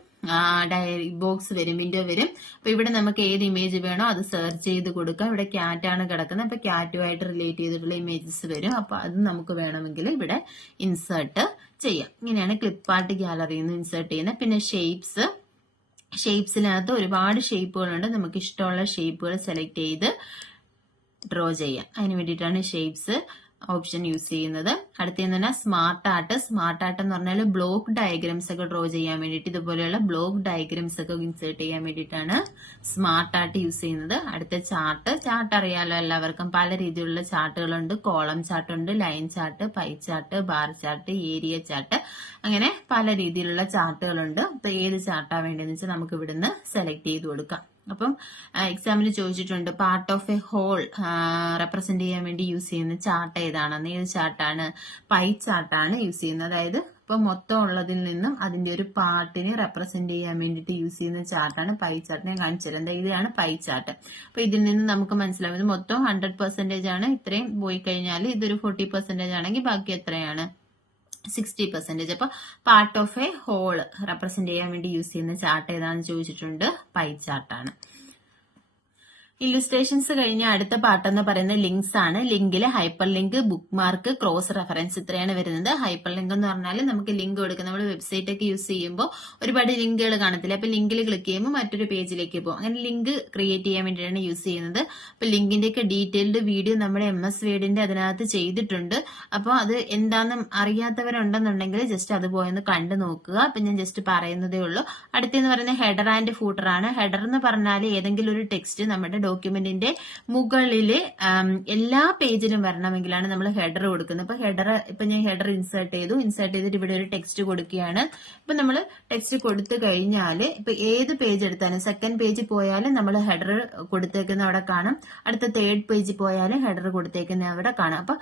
ഡയറി ബോക്സ് വരും, വിൻഡോ വരും. അപ്പൊ ഇവിടെ നമുക്ക് ഏത് ഇമേജ് വേണോ അത് സെർച്ച് ചെയ്ത് കൊടുക്കാം. ഇവിടെ ക്യാറ്റ് ആണ് കിടക്കുന്നത്. അപ്പൊ ക്യാറ്റുമായിട്ട് റിലേറ്റ് ചെയ്തിട്ടുള്ള ഇമേജസ് വരും. അപ്പൊ അത് നമുക്ക് വേണമെങ്കിൽ ഇവിടെ ഇൻസേർട്ട് ചെയ്യാം. ഇങ്ങനെയാണ് ക്ലിപ്പ് ആർട്ട് ഗാലറിയിൽ നിന്ന് ഇൻസേർട്ട് ചെയ്യുന്നത്. പിന്നെ ഷേപ്സിനകത്ത് ഒരുപാട് ഷേപ്പുകളുണ്ട്. നമുക്ക് ഇഷ്ടമുള്ള ഷേപ്പുകൾ സെലക്ട് ചെയ്ത് ഡ്രോ ചെയ്യാം. അതിന് വേണ്ടിയിട്ടാണ് ഷേപ്സ് ഓപ്ഷൻ യൂസ് ചെയ്യുന്നത്. അടുത്തെന്ന് പറഞ്ഞാൽ സ്മാർട്ട് ആർട്ട്. സ്മാർട്ട് ആർട്ട് എന്ന് പറഞ്ഞാൽ ബ്ലോക്ക് ഡയഗ്രാംസ് ഒക്കെ ഡ്രോ ചെയ്യാൻ വേണ്ടിയിട്ട്, ഇതുപോലെയുള്ള ബ്ലോക്ക് ഡയഗ്രാംസ് ഒക്കെ ഇൻസേർട്ട് ചെയ്യാൻ വേണ്ടിയിട്ടാണ് സ്മാർട്ട് ആർട്ട് യൂസ് ചെയ്യുന്നത്. അടുത്ത ചാർട്ട് അറിയാലോ എല്ലാവർക്കും. പല രീതിയിലുള്ള ചാർട്ടുകളുണ്ട്. കോളം ചാർട്ട് ഉണ്ട്, line chart, pie chart, bar chart, area chart, അങ്ങനെ പല രീതിയിലുള്ള ചാർട്ടുകളുണ്ട്. അപ്പൊ ഏത് ചാർട്ടാണ് വേണ്ടതെന്ന് വെച്ചാൽ നമുക്ക് ഇവിടുന്ന് സെലക്ട് ചെയ്ത് കൊടുക്കാം. അപ്പം എക്സാമിന് ചോദിച്ചിട്ടുണ്ട് part of a whole represent ചെയ്യാൻ വേണ്ടി യൂസ് ചെയ്യുന്ന ചാർട്ട് ഏതാണെന്ന്. ഏത് ചാർട്ടാണ്? പൈ ചാർട്ടാണ് യൂസ് ചെയ്യുന്നത്. അതായത് ഇപ്പൊ മൊത്തം ഉള്ളതിൽ നിന്നും അതിന്റെ ഒരു പാർട്ടിനെ റെപ്രസെന്റ് ചെയ്യാൻ വേണ്ടിയിട്ട് യൂസ് ചെയ്യുന്ന ചാർട്ടാണ് പൈ ചാർട്ട്. ഞാൻ കാണിച്ചുതരാം. എന്താ, ഇതാണ് പൈ ചാർട്ട്. അപ്പൊ ഇതിൽ നിന്ന് നമുക്ക് മനസ്സിലാവും ഇത് മൊത്തം 100% ആണ്. ഇത്രയും പോയി കഴിഞ്ഞാൽ ഇതൊരു 40% ആണെങ്കിൽ ബാക്കി എത്രയാണ്? 60%. അപ്പൊ part of a whole represent ചെയ്യാൻ വേണ്ടി യൂസ് ചെയ്യുന്ന ചാർട്ട് ഏതാണെന്ന് ചോദിച്ചിട്ടുണ്ട്. പൈ ചാർട്ടാണ്. ഇല്ലുസ്ട്രേഷൻസ് കഴിഞ്ഞ അടുത്ത പാർട്ട് എന്ന് പറയുന്നത് ലിങ്ക്സ് ആണ്. ലിങ്കില് hyperlink, bookmark, cross reference ഇത്രയാണ് വരുന്നത്. ഹൈപ്പർ ലിങ്ക് എന്ന് പറഞ്ഞാൽ നമുക്ക് ലിങ്ക് കൊടുക്കും. നമ്മൾ വെബ്സൈറ്റ് ഒക്കെ യൂസ് ചെയ്യുമ്പോൾ ഒരുപാട് ലിങ്കുകൾ കാണത്തില്ല. അപ്പൊ ലിങ്കിൽ ക്ലിക്ക് ചെയ്യുമ്പോൾ മറ്റൊരു പേജിലേക്ക് പോകും. അങ്ങനെ ലിങ്ക് ക്രിയേറ്റ് ചെയ്യാൻ വേണ്ടിയിട്ടാണ് യൂസ് ചെയ്യുന്നത്. അപ്പൊ ലിങ്കിന്റെ ഒക്കെ ഡീറ്റെയിൽഡ് വീഡിയോ നമ്മുടെ MS വേർഡിന്റെ അതിനകത്ത് ചെയ്തിട്ടുണ്ട്. അപ്പൊ അത് എന്താണെന്ന് അറിയാത്തവരുണ്ടെന്നുണ്ടെങ്കിൽ ജസ്റ്റ് അത് പോയെന്ന് കണ്ടു നോക്കുക. അപ്പൊ ഞാൻ ജസ്റ്റ് പറയുന്നതേ ഉള്ളൂ. അടുത്തെന്ന് പറയുന്നത് ഹെഡർ ആൻഡ് ഫൂട്ടർ ആണ്. ഹെഡർ എന്ന് പറഞ്ഞാൽ ഏതെങ്കിലും ഒരു ടെക്സ്റ്റ് നമ്മുടെ ഡോക്യുമെന്റിന്റെ മുകളില് എല്ലാ പേജിലും വരണമെങ്കിലാണ് നമ്മൾ ഹെഡർ കൊടുക്കുന്നത്. ഇപ്പൊ ഞാൻ ഹെഡർ ഇൻസേർട്ട് ചെയ്തിട്ട് ഇവിടെ ഒരു ടെക്സ്റ്റ് കൊടുക്കുകയാണ്. ഇപ്പൊ നമ്മൾ ടെക്സ്റ്റ് കൊടുത്തു കഴിഞ്ഞാൽ ഇപ്പൊ ഏത് പേജ് എടുത്താലും സെക്കൻഡ് പേജിൽ പോയാലും നമ്മൾ ഹെഡർ കൊടുത്തേക്കുന്ന അവിടെ കാണും. അടുത്ത തേർഡ് പേജിൽ പോയാലും ഹെഡർ കൊടുത്തേക്കുന്ന അവിടെ കാണാം. അപ്പൊ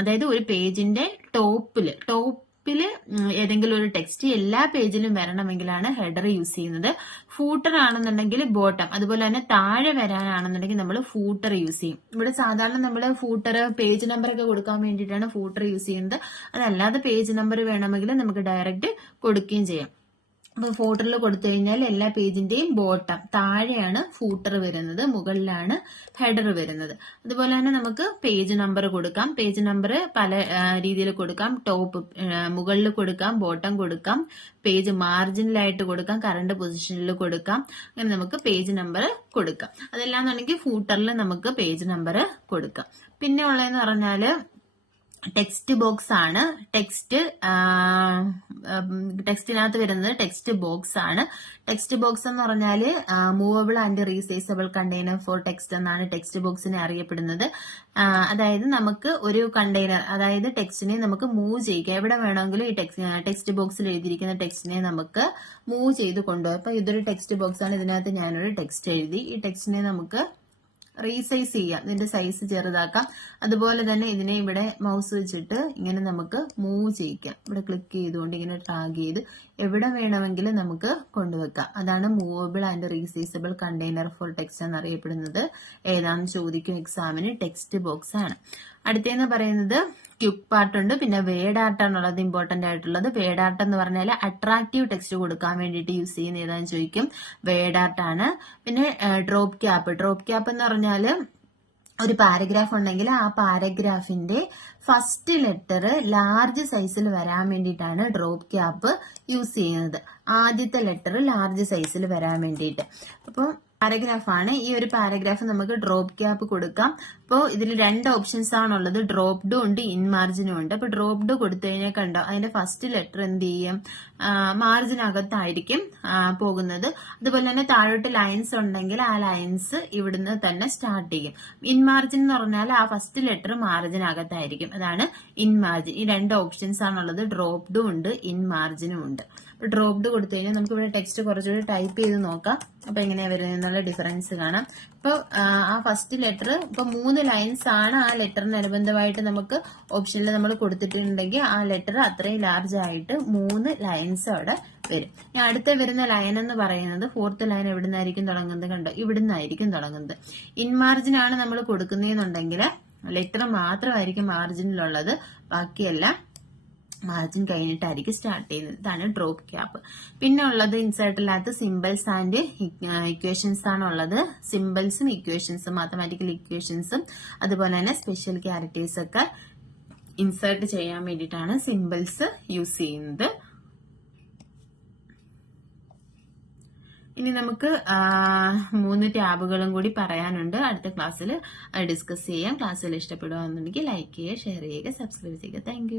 അതായത് ഒരു പേജിന്റെ ടോപ്പില് ഏതെങ്കിലും ഒരു ടെക്സ്റ്റ് എല്ലാ പേജിലും വരണമെങ്കിലാണ് ഹെഡർ യൂസ് ചെയ്യുന്നത്. ഫൂട്ടർ ആണെന്നുണ്ടെങ്കിൽ ബോട്ടം, അതുപോലെ തന്നെ താഴെ വരാനാണെന്നുണ്ടെങ്കിൽ നമ്മൾ ഫൂട്ടർ യൂസ് ചെയ്യും. ഇവിടെ സാധാരണ നമ്മൾ ഫൂട്ടർ പേജ് നമ്പർ ഒക്കെ കൊടുക്കാൻ വേണ്ടിയിട്ടാണ് ഫൂട്ടർ യൂസ് ചെയ്യുന്നത്. അതല്ലാതെ പേജ് നമ്പർ വേണമെങ്കിൽ നമുക്ക് ഡയറക്റ്റ് കൊടുക്കുകയും ചെയ്യാം. അപ്പൊ ഫൂട്ടറിൽ കൊടുത്തു കഴിഞ്ഞാൽ എല്ലാ പേജിന്റെയും ബോട്ടം, താഴെയാണ് ഫൂട്ടർ വരുന്നത്, മുകളിലാണ് ഹെഡർ വരുന്നത്. അതുപോലെ തന്നെ നമുക്ക് പേജ് നമ്പർ കൊടുക്കാം. പേജ് നമ്പർ പല രീതിയിൽ കൊടുക്കാം. ടോപ്പ് മുകളിൽ കൊടുക്കാം, ബോട്ടം കൊടുക്കാം, പേജ് മാർജിനിലായിട്ട് കൊടുക്കാം, കറണ്ട് പൊസിഷനിൽ കൊടുക്കാം. അങ്ങനെ നമുക്ക് പേജ് നമ്പർ കൊടുക്കാം. അതല്ലാന്നുണ്ടെങ്കിൽ ഫൂട്ടറിൽ നമുക്ക് പേജ് നമ്പർ കൊടുക്കാം. പിന്നെ ഉള്ളതെന്ന് പറഞ്ഞാല് ടെക്സ്റ്റ് ബോക്സ് ആണ്. ടെക്സ്റ്റിനകത്ത് വരുന്നത് ടെക്സ്റ്റ് ബോക്സ് ആണ്. ടെക്സ്റ്റ് ബോക്സ് എന്ന് പറഞ്ഞാല് movable and resizable container for text എന്നാണ് ടെക്സ്റ്റ് ബോക്സിനെ അറിയപ്പെടുന്നത്. അതായത് നമുക്ക് ഒരു കണ്ടെയ്നർ, അതായത് ടെക്സ്റ്റിനെ നമുക്ക് മൂവ് ചെയ്യുക. എവിടെ വേണമെങ്കിലും ഈ ടെക്സ്റ്റ് ബോക്സിൽ എഴുതിയിരിക്കുന്ന ടെക്സ്റ്റിനെ നമുക്ക് മൂവ് ചെയ്ത് കൊണ്ടുപോകാം. അപ്പൊ ഇതൊരു ടെക്സ്റ്റ് ബോക്സ് ആണ്. ഇതിനകത്ത് ഞാനൊരു ടെക്സ്റ്റ് എഴുതി. ഈ ടെക്സ്റ്റിനെ നമുക്ക് റീസൈസ് ചെയ്യാം, ഇതിന്റെ സൈസ് ചെറുതാക്കാം. അതുപോലെ തന്നെ ഇതിനെ ഇവിടെ മൗസ് വെച്ചിട്ട് ഇങ്ങനെ നമുക്ക് മൂവ് ചെയ്യിക്കാം. ഇവിടെ ക്ലിക്ക് ചെയ്തുകൊണ്ട് ഇങ്ങനെ ഡ്രാഗ് ചെയ്ത് എവിടെ വേണമെങ്കിലും നമുക്ക് കൊണ്ടുവെക്കാം. അതാണ് movable and resizable container for text എന്നറിയപ്പെടുന്നത്. ഏതാണെന്ന് ചോദിക്കും എക്സാമിന്, ടെക്സ്റ്റ് ബോക്സ് ആണ്. അടുത്തേന്ന് പറയുന്നത് ക്യുക്ക് പാർട്ട് ഉണ്ട്, പിന്നെ വേഡ് ആർട്ട് ആണുള്ളത് ഇമ്പോർട്ടന്റ് ആയിട്ടുള്ളത്. വേഡ് ആർട്ട് എന്ന് പറഞ്ഞാൽ അട്രാക്റ്റീവ് ടെക്സ്റ്റ് കൊടുക്കാൻ വേണ്ടിയിട്ട് യൂസ് ചെയ്യുന്ന ഏതാണെന്ന് ചോദിക്കും, വേഡ് ആർട്ട് ആണ്. പിന്നെ ഡ്രോപ്പ് ക്യാപ്പ്. ഡ്രോപ്പ് ക്യാപ്പ് എന്ന് പറഞ്ഞാൽ ഒരു പാരഗ്രാഫ് ഉണ്ടെങ്കിൽ ആ പാരഗ്രാഫിന്റെ ഫസ്റ്റ് ലെറ്റർ ലാർജ് സൈസിൽ വരാൻ വേണ്ടിയിട്ടാണ് ഡ്രോപ്പ് ക്യാപ്പ് യൂസ് ചെയ്യുന്നത്. ആദ്യത്തെ ലെറ്റർ ലാർജ് സൈസിൽ വരാൻ വേണ്ടിയിട്ട്. അപ്പോൾ പാരഗ്രാഫാണ്. ഈ ഒരു പാരഗ്രാഫ് നമുക്ക് ഡ്രോപ്പ് ക്യാപ്പ് കൊടുക്കാം. അപ്പോൾ ഇതിൽ 2 ഓപ്ഷൻസ് ആണുള്ളത്, ഡ്രോപ്ഡും ഉണ്ട് ഇൻമാർജിനും ഉണ്ട്. അപ്പൊ ഡ്രോപ്ഡ് കൊടുത്തു കഴിഞ്ഞാൽ കണ്ടോ അതിന്റെ ഫസ്റ്റ് ലെറ്റർ എന്ത് ചെയ്യും, മാർജിനകത്തായിരിക്കും പോകുന്നത്. അതുപോലെ തന്നെ താഴോട്ട് ലൈൻസ് ഉണ്ടെങ്കിൽ ആ ലൈൻസ് ഇവിടുന്ന് തന്നെ സ്റ്റാർട്ട് ചെയ്യും. ഇൻമാർജിൻ എന്ന് പറഞ്ഞാൽ ആ ഫസ്റ്റ് ലെറ്റർ മാർജിനകത്തായിരിക്കും, അതാണ് ഇൻമാർജിൻ. ഈ 2 ഓപ്ഷൻസ് ആണുള്ളത്, ഡ്രോപ്ഡും ഉണ്ട് ഇൻമാർജിനും ഉണ്ട്. ഡ്രോപ്ഡ് കൊടുത്തു കഴിഞ്ഞാൽ നമുക്ക് ഇവിടെ ടെക്സ്റ്റ് കുറച്ചുകൂടി ടൈപ്പ് ചെയ്ത് നോക്കാം. അപ്പൊ എങ്ങനെയാ വരുന്നതെന്നുള്ള ഡിഫറൻസ് കാണാം. ഇപ്പൊ ആ ഫസ്റ്റ് ലെറ്റർ ഇപ്പൊ 3 ലൈൻസ് ആണ് ആ ലെറ്ററിന് അനുബന്ധമായിട്ട് നമുക്ക് ഓപ്ഷനിൽ നമ്മൾ കൊടുത്തിട്ടുണ്ടെങ്കിൽ ആ ലെറ്റർ അത്രയും ലാർജ് ആയിട്ട് 3 ലൈൻസ് അവിടെ വരും. അടുത്ത വരുന്ന ലൈൻ എന്ന് പറയുന്നത് 4th ലൈൻ എവിടെ നിന്നായിരിക്കും തുടങ്ങുന്നത്, കണ്ടോ ഇവിടുന്നായിരിക്കും തുടങ്ങുന്നത്. ഇൻമാർജിൻ ആണ് നമ്മൾ കൊടുക്കുന്നതെന്നുണ്ടെങ്കിൽ ലെറ്റർ മാത്രമായിരിക്കും മാർജിനിലുള്ളത്, ബാക്കിയെല്ലാം മാർജിൻ കഴിഞ്ഞിട്ടായിരിക്കും സ്റ്റാർട്ട് ചെയ്യുന്നത്. ഇതാണ് ഡ്രോപ്പ് ക്യാപ്പ്. പിന്നെ ഉള്ളത് ഇൻസേർട്ടിനകത്ത് സിമ്പിൾസ് ആൻഡ് ഇക്വേഷൻസ് ആണ് ഉള്ളത്. സിമ്പിൾസും ഇക്വേഷൻസും, മാത്തമാറ്റിക്കൽ ഇക്വേഷൻസും അതുപോലെ തന്നെ സ്പെഷ്യൽ ക്യാരക്ടേഴ്സ് ഒക്കെ ഇൻസേർട്ട് ചെയ്യാൻ വേണ്ടിയിട്ടാണ് സിമ്പിൾസ് യൂസ് ചെയ്യുന്നത്. ഇനി നമുക്ക് 3 ടാബുകളും കൂടി പറയാനുണ്ട്. അടുത്ത ക്ലാസ്സിൽ ഡിസ്കസ് ചെയ്യാം. ക്ലാസ്സുകൾ ഇഷ്ടപ്പെടുകയാണെന്നുണ്ടെങ്കിൽ ലൈക്ക് ചെയ്യുക, ഷെയർ ചെയ്യുക, സബ്സ്ക്രൈബ് ചെയ്യുക. താങ്ക്